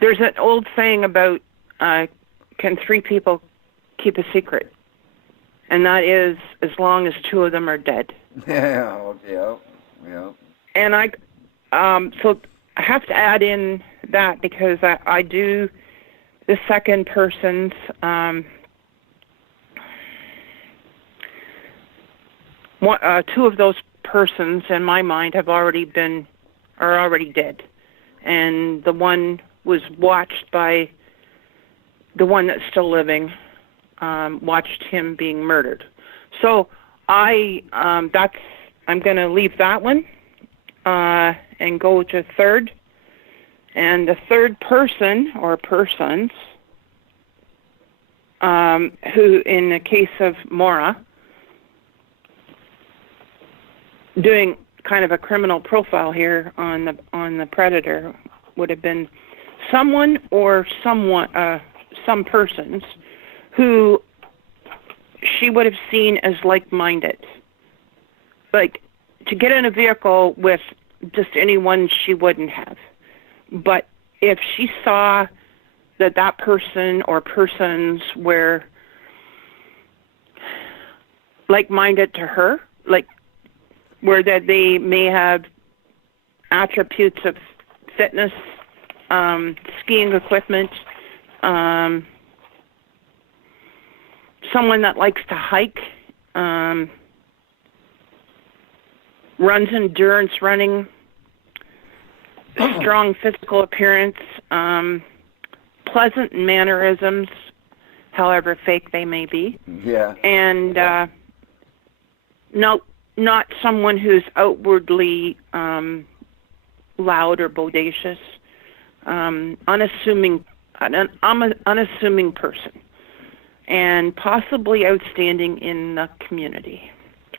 there's an old saying about can three people keep a secret? And that is as long as two of them are dead. Yeah. And so I have to add in that because I do the second persons. Two of those persons in my mind are already dead, and the one was watched by the one that's still living. Watched him being murdered. So I'm going to leave that one and go to third. And the third person or persons, who in the case of Maura, doing kind of a criminal profile here on the predator, would have been someone or some persons who she would have seen as like-minded. Like, to get in a vehicle with just anyone she wouldn't have. But if she saw that person or persons were like-minded to her, like where that they may have attributes of fitness, skiing equipment, someone that likes to hike, runs endurance running, strong physical appearance, pleasant mannerisms, however fake they may be. Yeah. And not someone who's outwardly loud or bodacious, an unassuming person, and possibly outstanding in the community,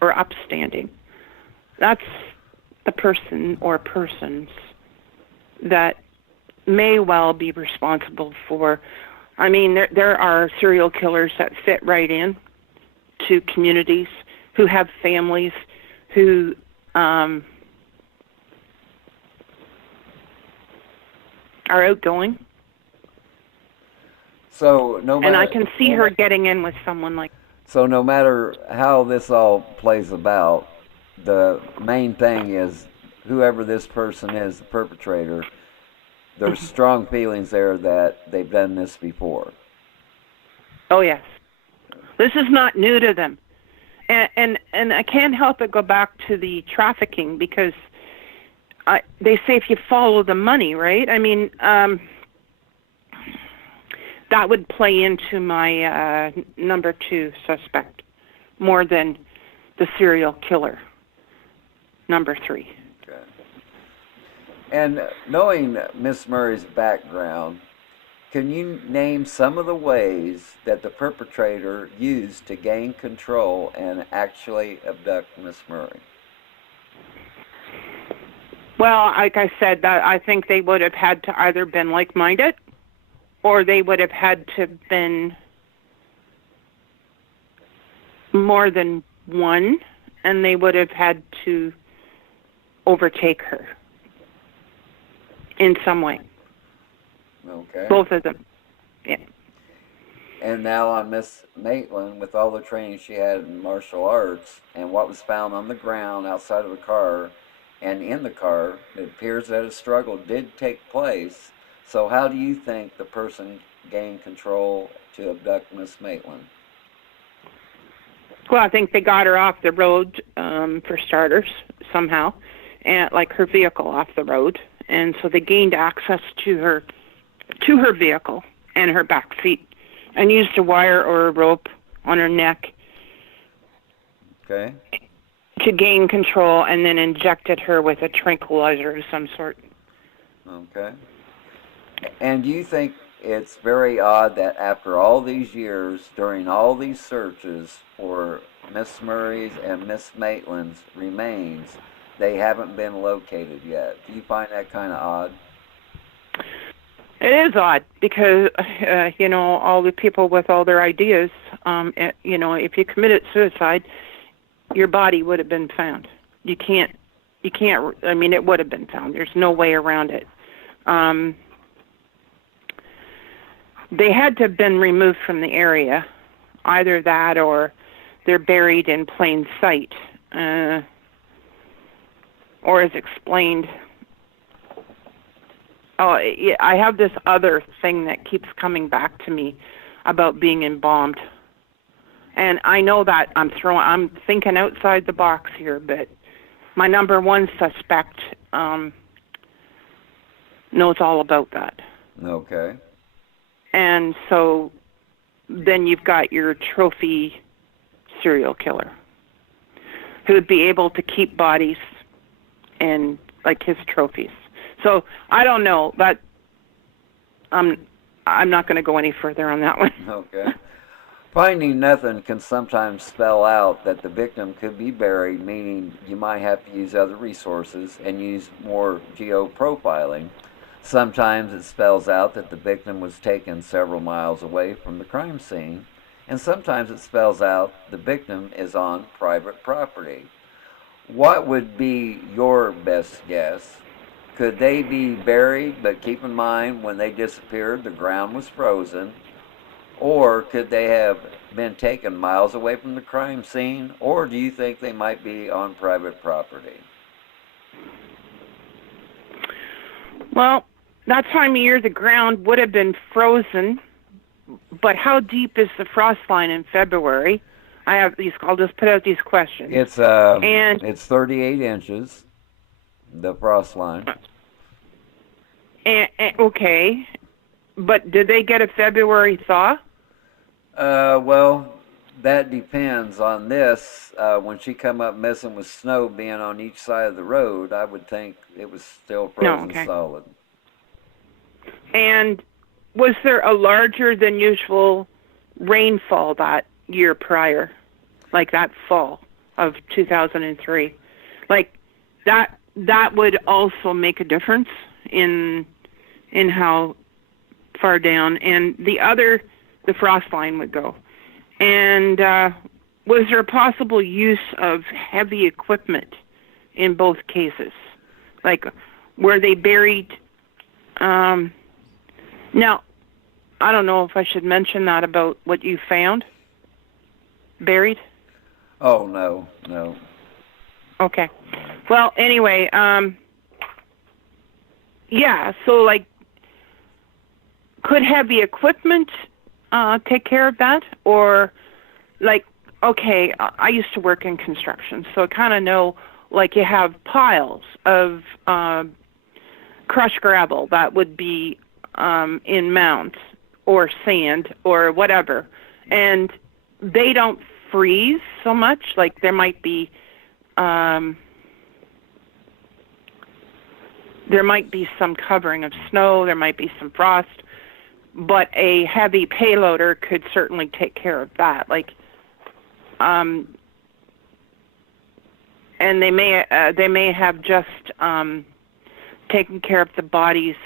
or upstanding. That's the person or persons that may well be responsible for. I mean, there are serial killers that fit right in to communities, who have families, who are outgoing. So no matter, and I can see her getting in with someone like. So no matter how this all plays about, the main thing is whoever this person is, the perpetrator, there's strong feelings there that they've done this before. Oh yes, this is not new to them, and I can't help but go back to the trafficking, because they say if you follow the money, right? I mean, that would play into my number 2 suspect more than the serial killer, number 3. Okay. And knowing Miss Murray's background, can you name some of the ways that the perpetrator used to gain control and actually abduct Miss Murray? Well, like I said, that I think they would have had to either been like-minded, or they would have had to have been more than one, and they would have had to overtake her in some way. Okay. Both of them. Yeah. And now on Miss Maitland, with all the training she had in martial arts and what was found on the ground outside of the car and in the car, it appears that a struggle did take place. So how do you think the person gained control to abduct Miss Maitland? Well, I think they got her off the road, for starters, somehow, and like her vehicle off the road, and so they gained access to her vehicle and her back seat, and used a wire or a rope on her neck. Okay. To gain control, and then injected her with a tranquilizer of some sort. Okay. And do you think it's very odd that after all these years, during all these searches for Miss Murray's and Miss Maitland's remains, they haven't been located yet? Do you find that kind of odd? It is odd because, all the people with all their ideas, if you committed suicide, your body would have been found. You can't, it would have been found. There's no way around it. They had to have been removed from the area, either that or they're buried in plain sight, or as explained. Oh, I have this other thing that keeps coming back to me about being embalmed. And I know that I'm thinking outside the box here, but my number one suspect knows all about that. Okay. And so then you've got your trophy serial killer who would be able to keep bodies and like his trophies. So I don't know, but I'm not going to go any further on that one. Okay. Finding nothing can sometimes spell out that the victim could be buried, meaning you might have to use other resources and use more geoprofiling. Sometimes it spells out that the victim was taken several miles away from the crime scene, and sometimes it spells out the victim is on private property. What would be your best guess? Could they be buried, but keep in mind when they disappeared the ground was frozen? Or could they have been taken miles away from the crime scene? Or do you think they might be on private property? Well, that time of year the ground would have been frozen, but how deep is the frost line in February? I'll just put out these questions. It's 38 inches, the frost line. Okay, but did they get a February thaw? Well, that depends on this. When she come up messing with snow being on each side of the road, I would think it was still frozen solid. And was there a larger than usual rainfall that year prior, like that fall of 2003? Like that would also make a difference in how far down, and the frost line would go. And was there a possible use of heavy equipment in both cases? Like, were they buried? Now, I don't know if I should mention that about what you found buried. Oh, no. Okay. Well, anyway, so like, could heavy equipment take care of that? Or like, okay, I used to work in construction, so I kind of know, like, you have piles of crushed gravel that would be in mounds or sand or whatever, and they don't freeze so much. Like, there might be some covering of snow, there might be some frost, but a heavy payloader could certainly take care of that. Like, and they may have just taken care of the bodies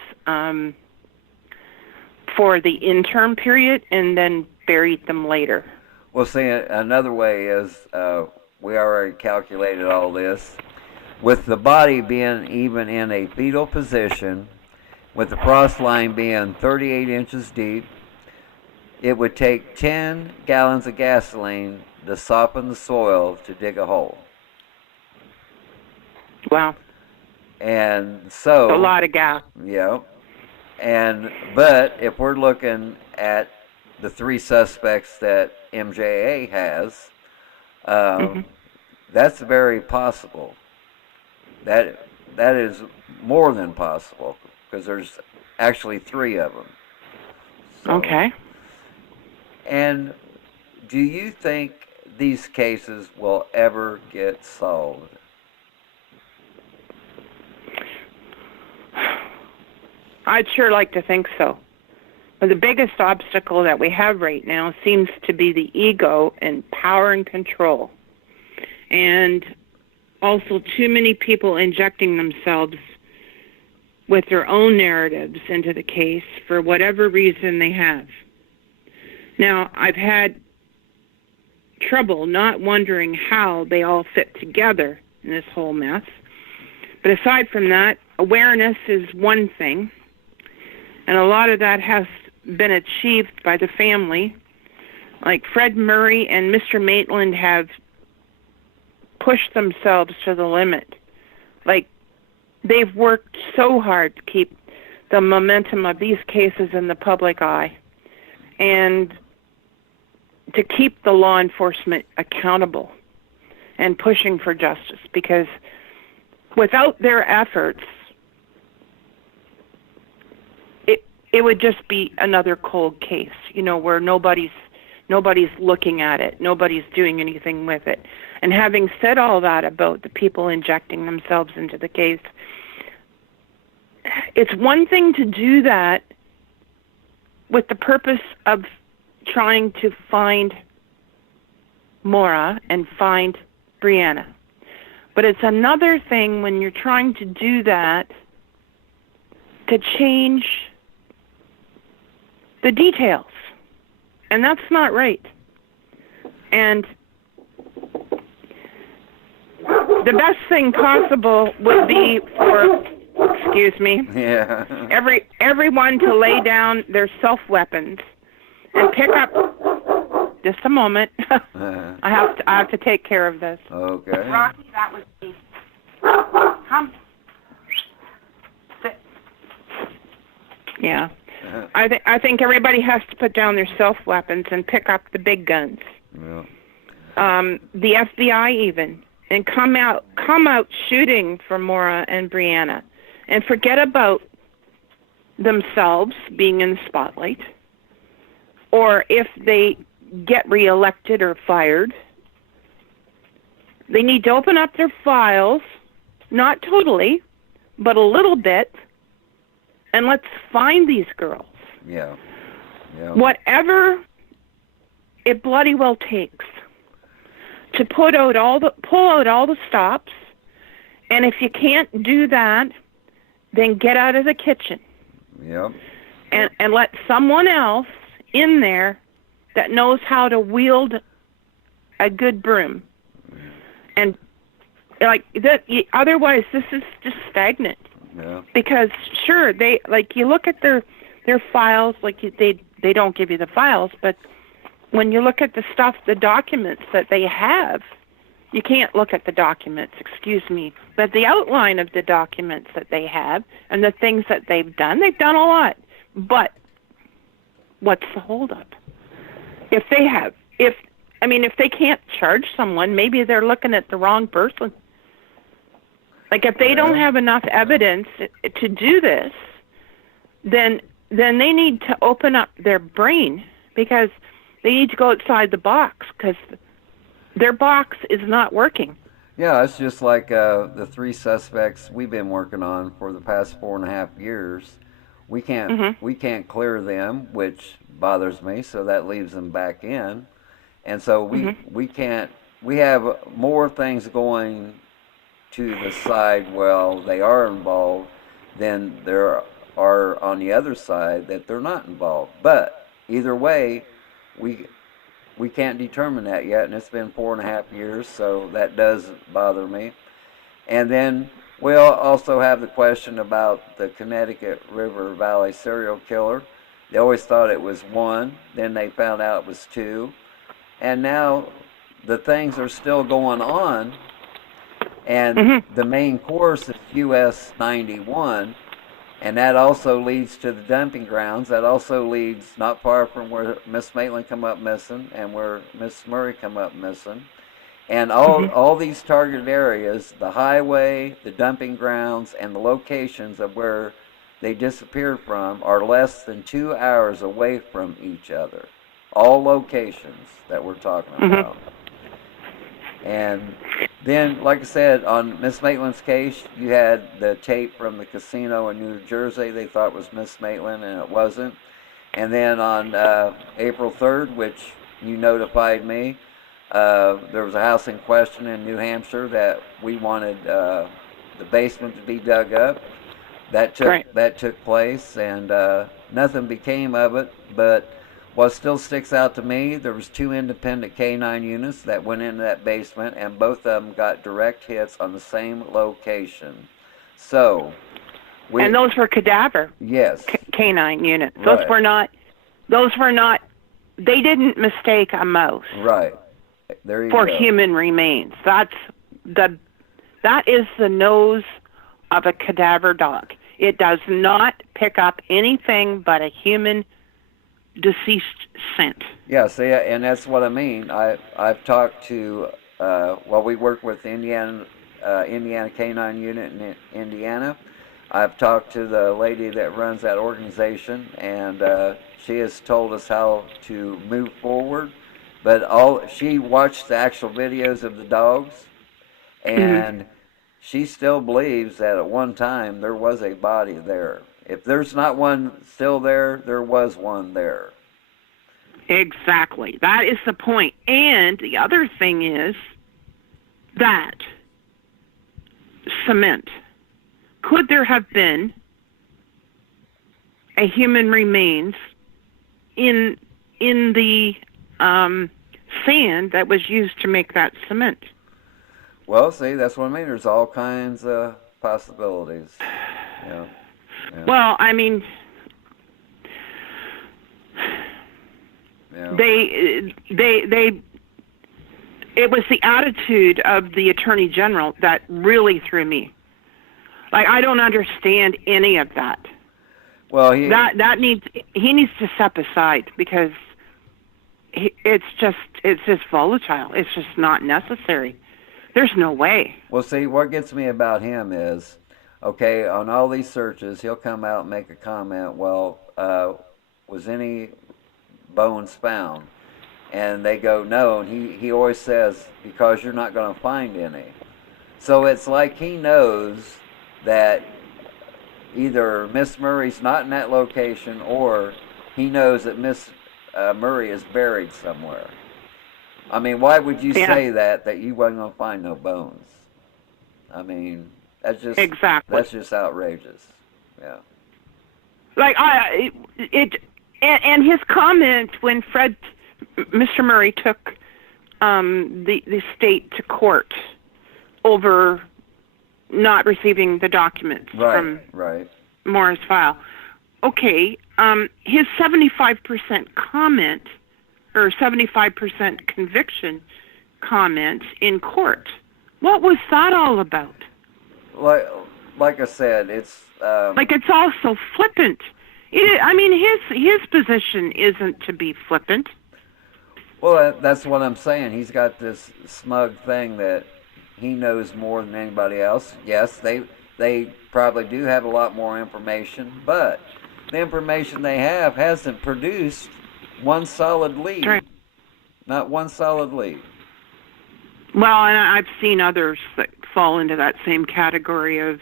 for the interim period and then buried them later. Well, see, another way is we already calculated all this. With the body being even in a fetal position, with the frost line being 38 inches deep, it would take 10 gallons of gasoline to soften the soil to dig a hole. Wow. And so... a lot of gas. Yeah. But if we're looking at the three suspects that MJA has, that's very possible. That is more than possible, because there's actually three of them. So, okay. And do you think these cases will ever get solved? I'd sure like to think so. But the biggest obstacle that we have right now seems to be the ego and power and control. And also too many people injecting themselves with their own narratives into the case for whatever reason they have. Now, I've had trouble not wondering how they all fit together in this whole mess. But aside from that, awareness is one thing, and a lot of that has been achieved by the family. Like Fred Murray and Mr. Maitland have pushed themselves to the limit. Like, they've worked so hard to keep the momentum of these cases in the public eye and to keep the law enforcement accountable and pushing for justice, because without their efforts, it would just be another cold case, where nobody's looking at it, nobody's doing anything with it. And having said all that about the people injecting themselves into the case, it's one thing to do that with the purpose of trying to find Maura and find Brianna. But it's another thing when you're trying to do that to change the details. And that's not right. And the best thing possible would be for, everyone to lay down their self-weapons and pick up. Just a moment. I have to take care of this. Okay. Rocky, that was me. Come. Sit. Yeah. I think everybody has to put down their self-weapons and pick up the big guns. Yeah. The FBI even, and come out shooting for Maura and Brianna, and forget about themselves being in the spotlight, or if they get reelected or fired, they need to open up their files, not totally, but a little bit, and let's find these girls. Yeah. Whatever it bloody well takes to pull out all the stops, and if you can't do that, then get out of the kitchen. Yep. And let someone else in there that knows how to wield a good broom. And like that, otherwise this is just stagnant. Yeah. Because sure, they, like, you look at their files, like they don't give you the files, but when you look at the stuff, the documents that they have, you can't look at the documents, but the outline of the documents that they have and the things that they've done a lot. But what's the holdup? If they can't charge someone, maybe they're looking at the wrong person. Like, if they don't have enough evidence to do this, then they need to open up their brain, because they need to go outside the box, because their box is not working. Yeah, it's just like the three suspects we've been working on for the past 4.5 years. We can't clear them, which bothers me, so that leaves them back in. And so we can't, we have more things going to the side, well, they are involved, than there are on the other side that they're not involved. But either way, we can't determine that yet, and it's been 4.5 years, so that does bother me. And then we'll also have the question about the Connecticut River Valley serial killer. They always thought it was one, then they found out it was two, and now the things are still going on, and the main course is US 91, and that also leads to the dumping grounds. That also leads not far from where Miss Maitland come up missing and where Miss Murray come up missing. And all these targeted areas, the highway, the dumping grounds, and the locations of where they disappeared from are less than 2 hours away from each other. All locations that we're talking about. And then, like I said, on Miss Maitland's case, you had the tape from the casino in New Jersey. They thought it was Miss Maitland, and it wasn't. And then on April 3rd, which you notified me, there was a house in question in New Hampshire that we wanted the basement to be dug up. that took place, and nothing became of it. But what still sticks out to me, there was 2 independent K9 units that went into that basement, and both of them got direct hits on the same location. So, and those were cadaver. Yes. Canine units. Right. Those were not. They didn't mistake a mouse. Right. There you for go. human remains. That is the nose of a cadaver dog. It does not pick up anything but a human deceased scent. Yeah, see, and that's what I mean. I've talked to we work with the Indiana K9 unit in Indiana. I've talked to the lady that runs that organization, and she has told us how to move forward. But she watched the actual videos of the dogs, and she still believes that at one time there was a body there. If there's not one still there, there was one there. Exactly. That is the point. And the other thing is that cement. Could there have been a human remains in the sand that was used to make that cement? Well, see, that's what I mean. There's all kinds of possibilities. Yeah. Well, I mean, they it was the attitude of the Attorney General that really threw me. Like, I don't understand any of that. Well, he needs to step aside, because it's just volatile. It's just not necessary. There's no way. Well, see, what gets me about him is, okay, on all these searches, he'll come out and make a comment, well, was any bones found? And they go, no, and he always says, because you're not going to find any. So it's like he knows that either Miss Murray's not in that location, or he knows that Miss Murray is buried somewhere. I mean, why would you say that you wasn't going to find no bones? I mean, that's just outrageous. Yeah. Like, and his comment when Mr. Murray took the state to court over not receiving the documents from Maura's file. Okay, his 75% comment, or 75% conviction comment in court, what was that all about? Like I said, it's... it's all so flippant. I mean, his position isn't to be flippant. Well, that's what I'm saying. He's got this smug thing that he knows more than anybody else. Yes, they probably do have a lot more information, but the information they have hasn't produced one solid lead. Right. Not one solid lead. Well, and I've seen others that fall into that same category of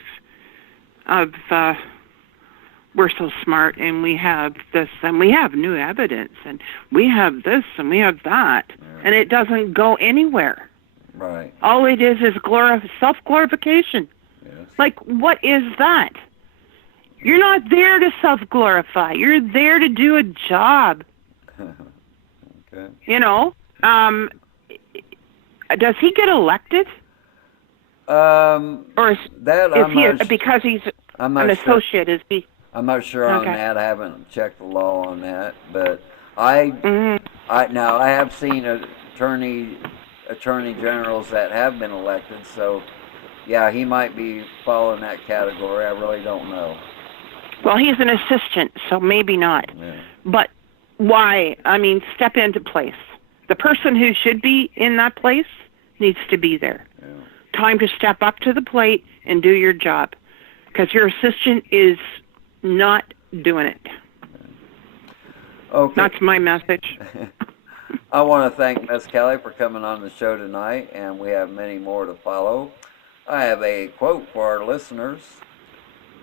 we're so smart, and we have this, and we have new evidence, and we have this, and we have that, and it doesn't go anywhere. Right. All it is self-glorification. Yes. Like, what is that? You're not there to self-glorify. You're there to do a job. Okay. You know? Does he get elected? Or is he, because he's an associate, is he? I'm not sure on that. I haven't checked the law on that, but I have seen attorney generals that have been elected, so yeah, he might be following that category. I really don't know. Well, he's an assistant, so maybe not. Yeah. But why? I mean, step into place. The person who should be in that place needs to be there. Yeah. Time to step up to the plate and do your job, because your assistant is not doing it. Okay. That's my message. I want to thank Miss Kelly for coming on the show tonight, and we have many more to follow. I have a quote for our listeners.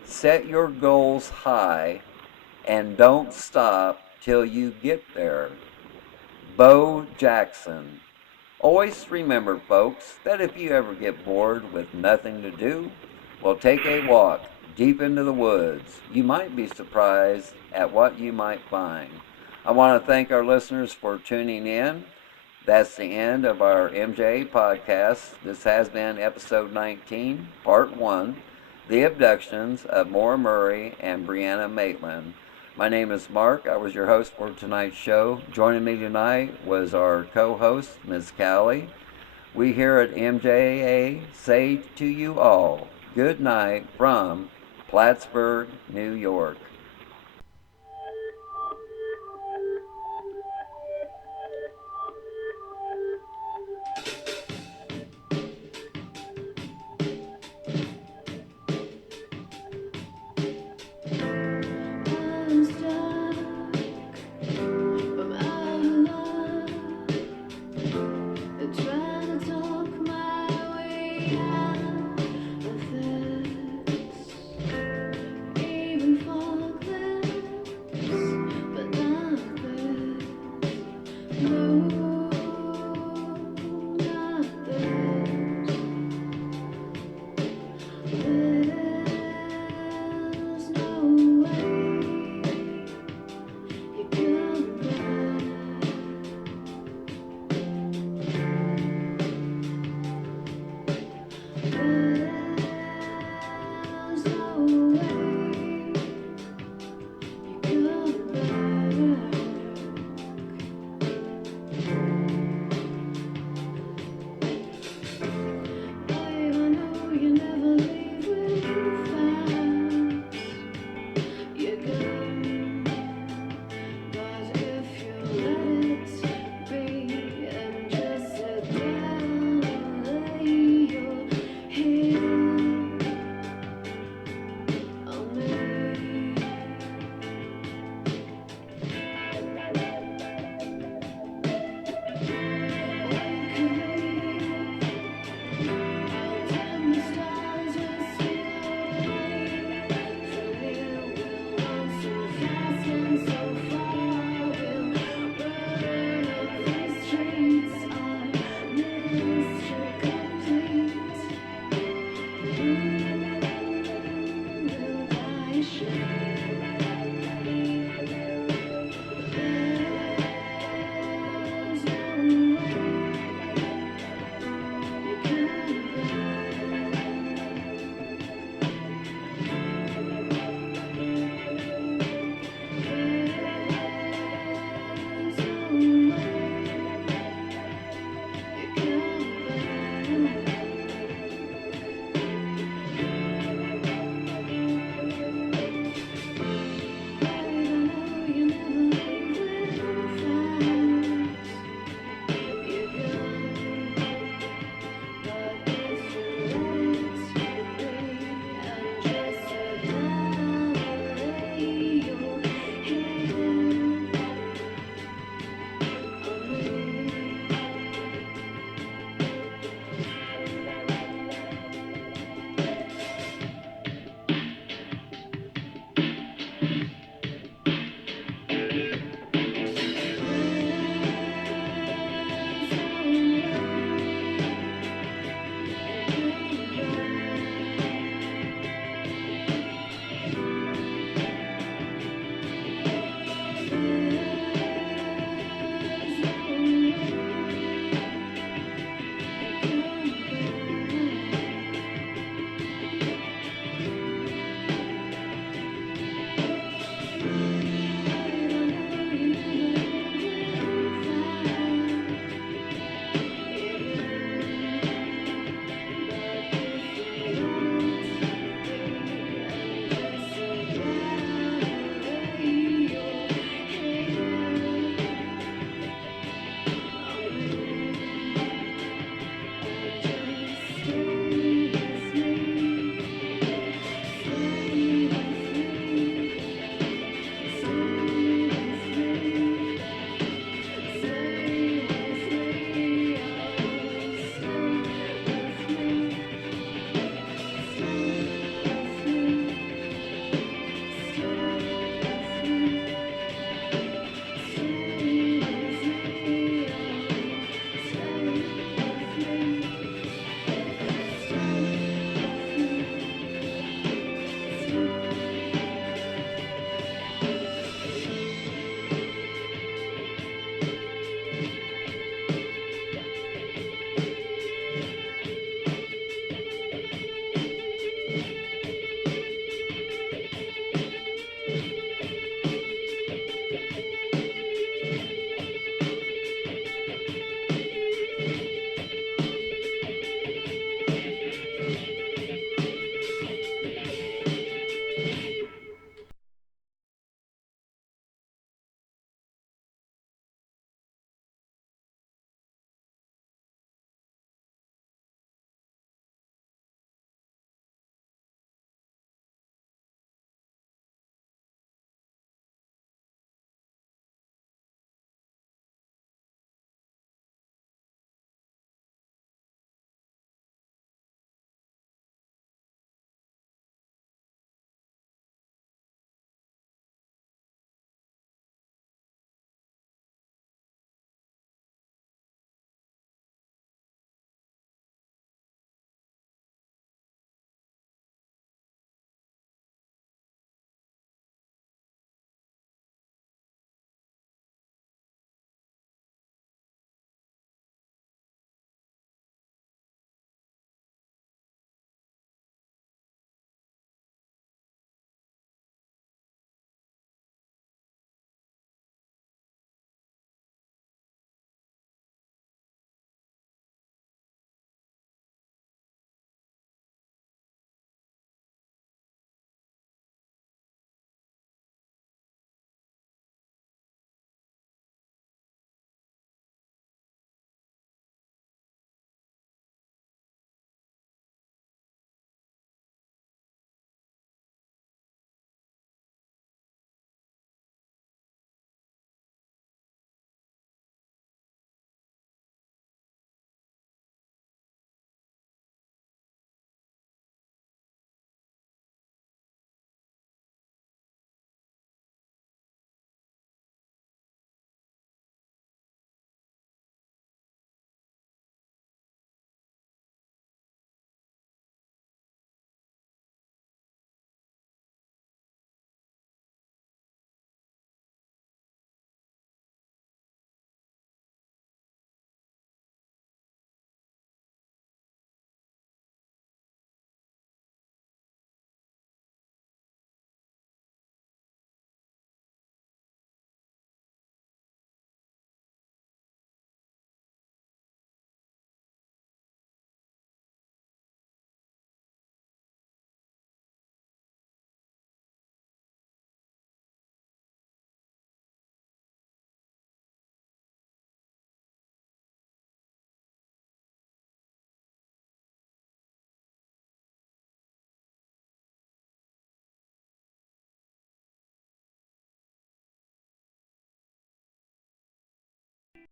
Set your goals high and don't stop till you get there. Bo Jackson. Always remember, folks, that if you ever get bored with nothing to do, well, take a walk deep into the woods. You might be surprised at what you might find. I want to thank our listeners for tuning in. That's the end of our MJ podcast. This has been episode 19, part 1, The Abductions of Maura Murray and Brianna Maitland. My name is Mark. I was your host for tonight's show. Joining me tonight was our co-host, Ms. Cali. We here at MJA say to you all, good night from Plattsburgh, New York.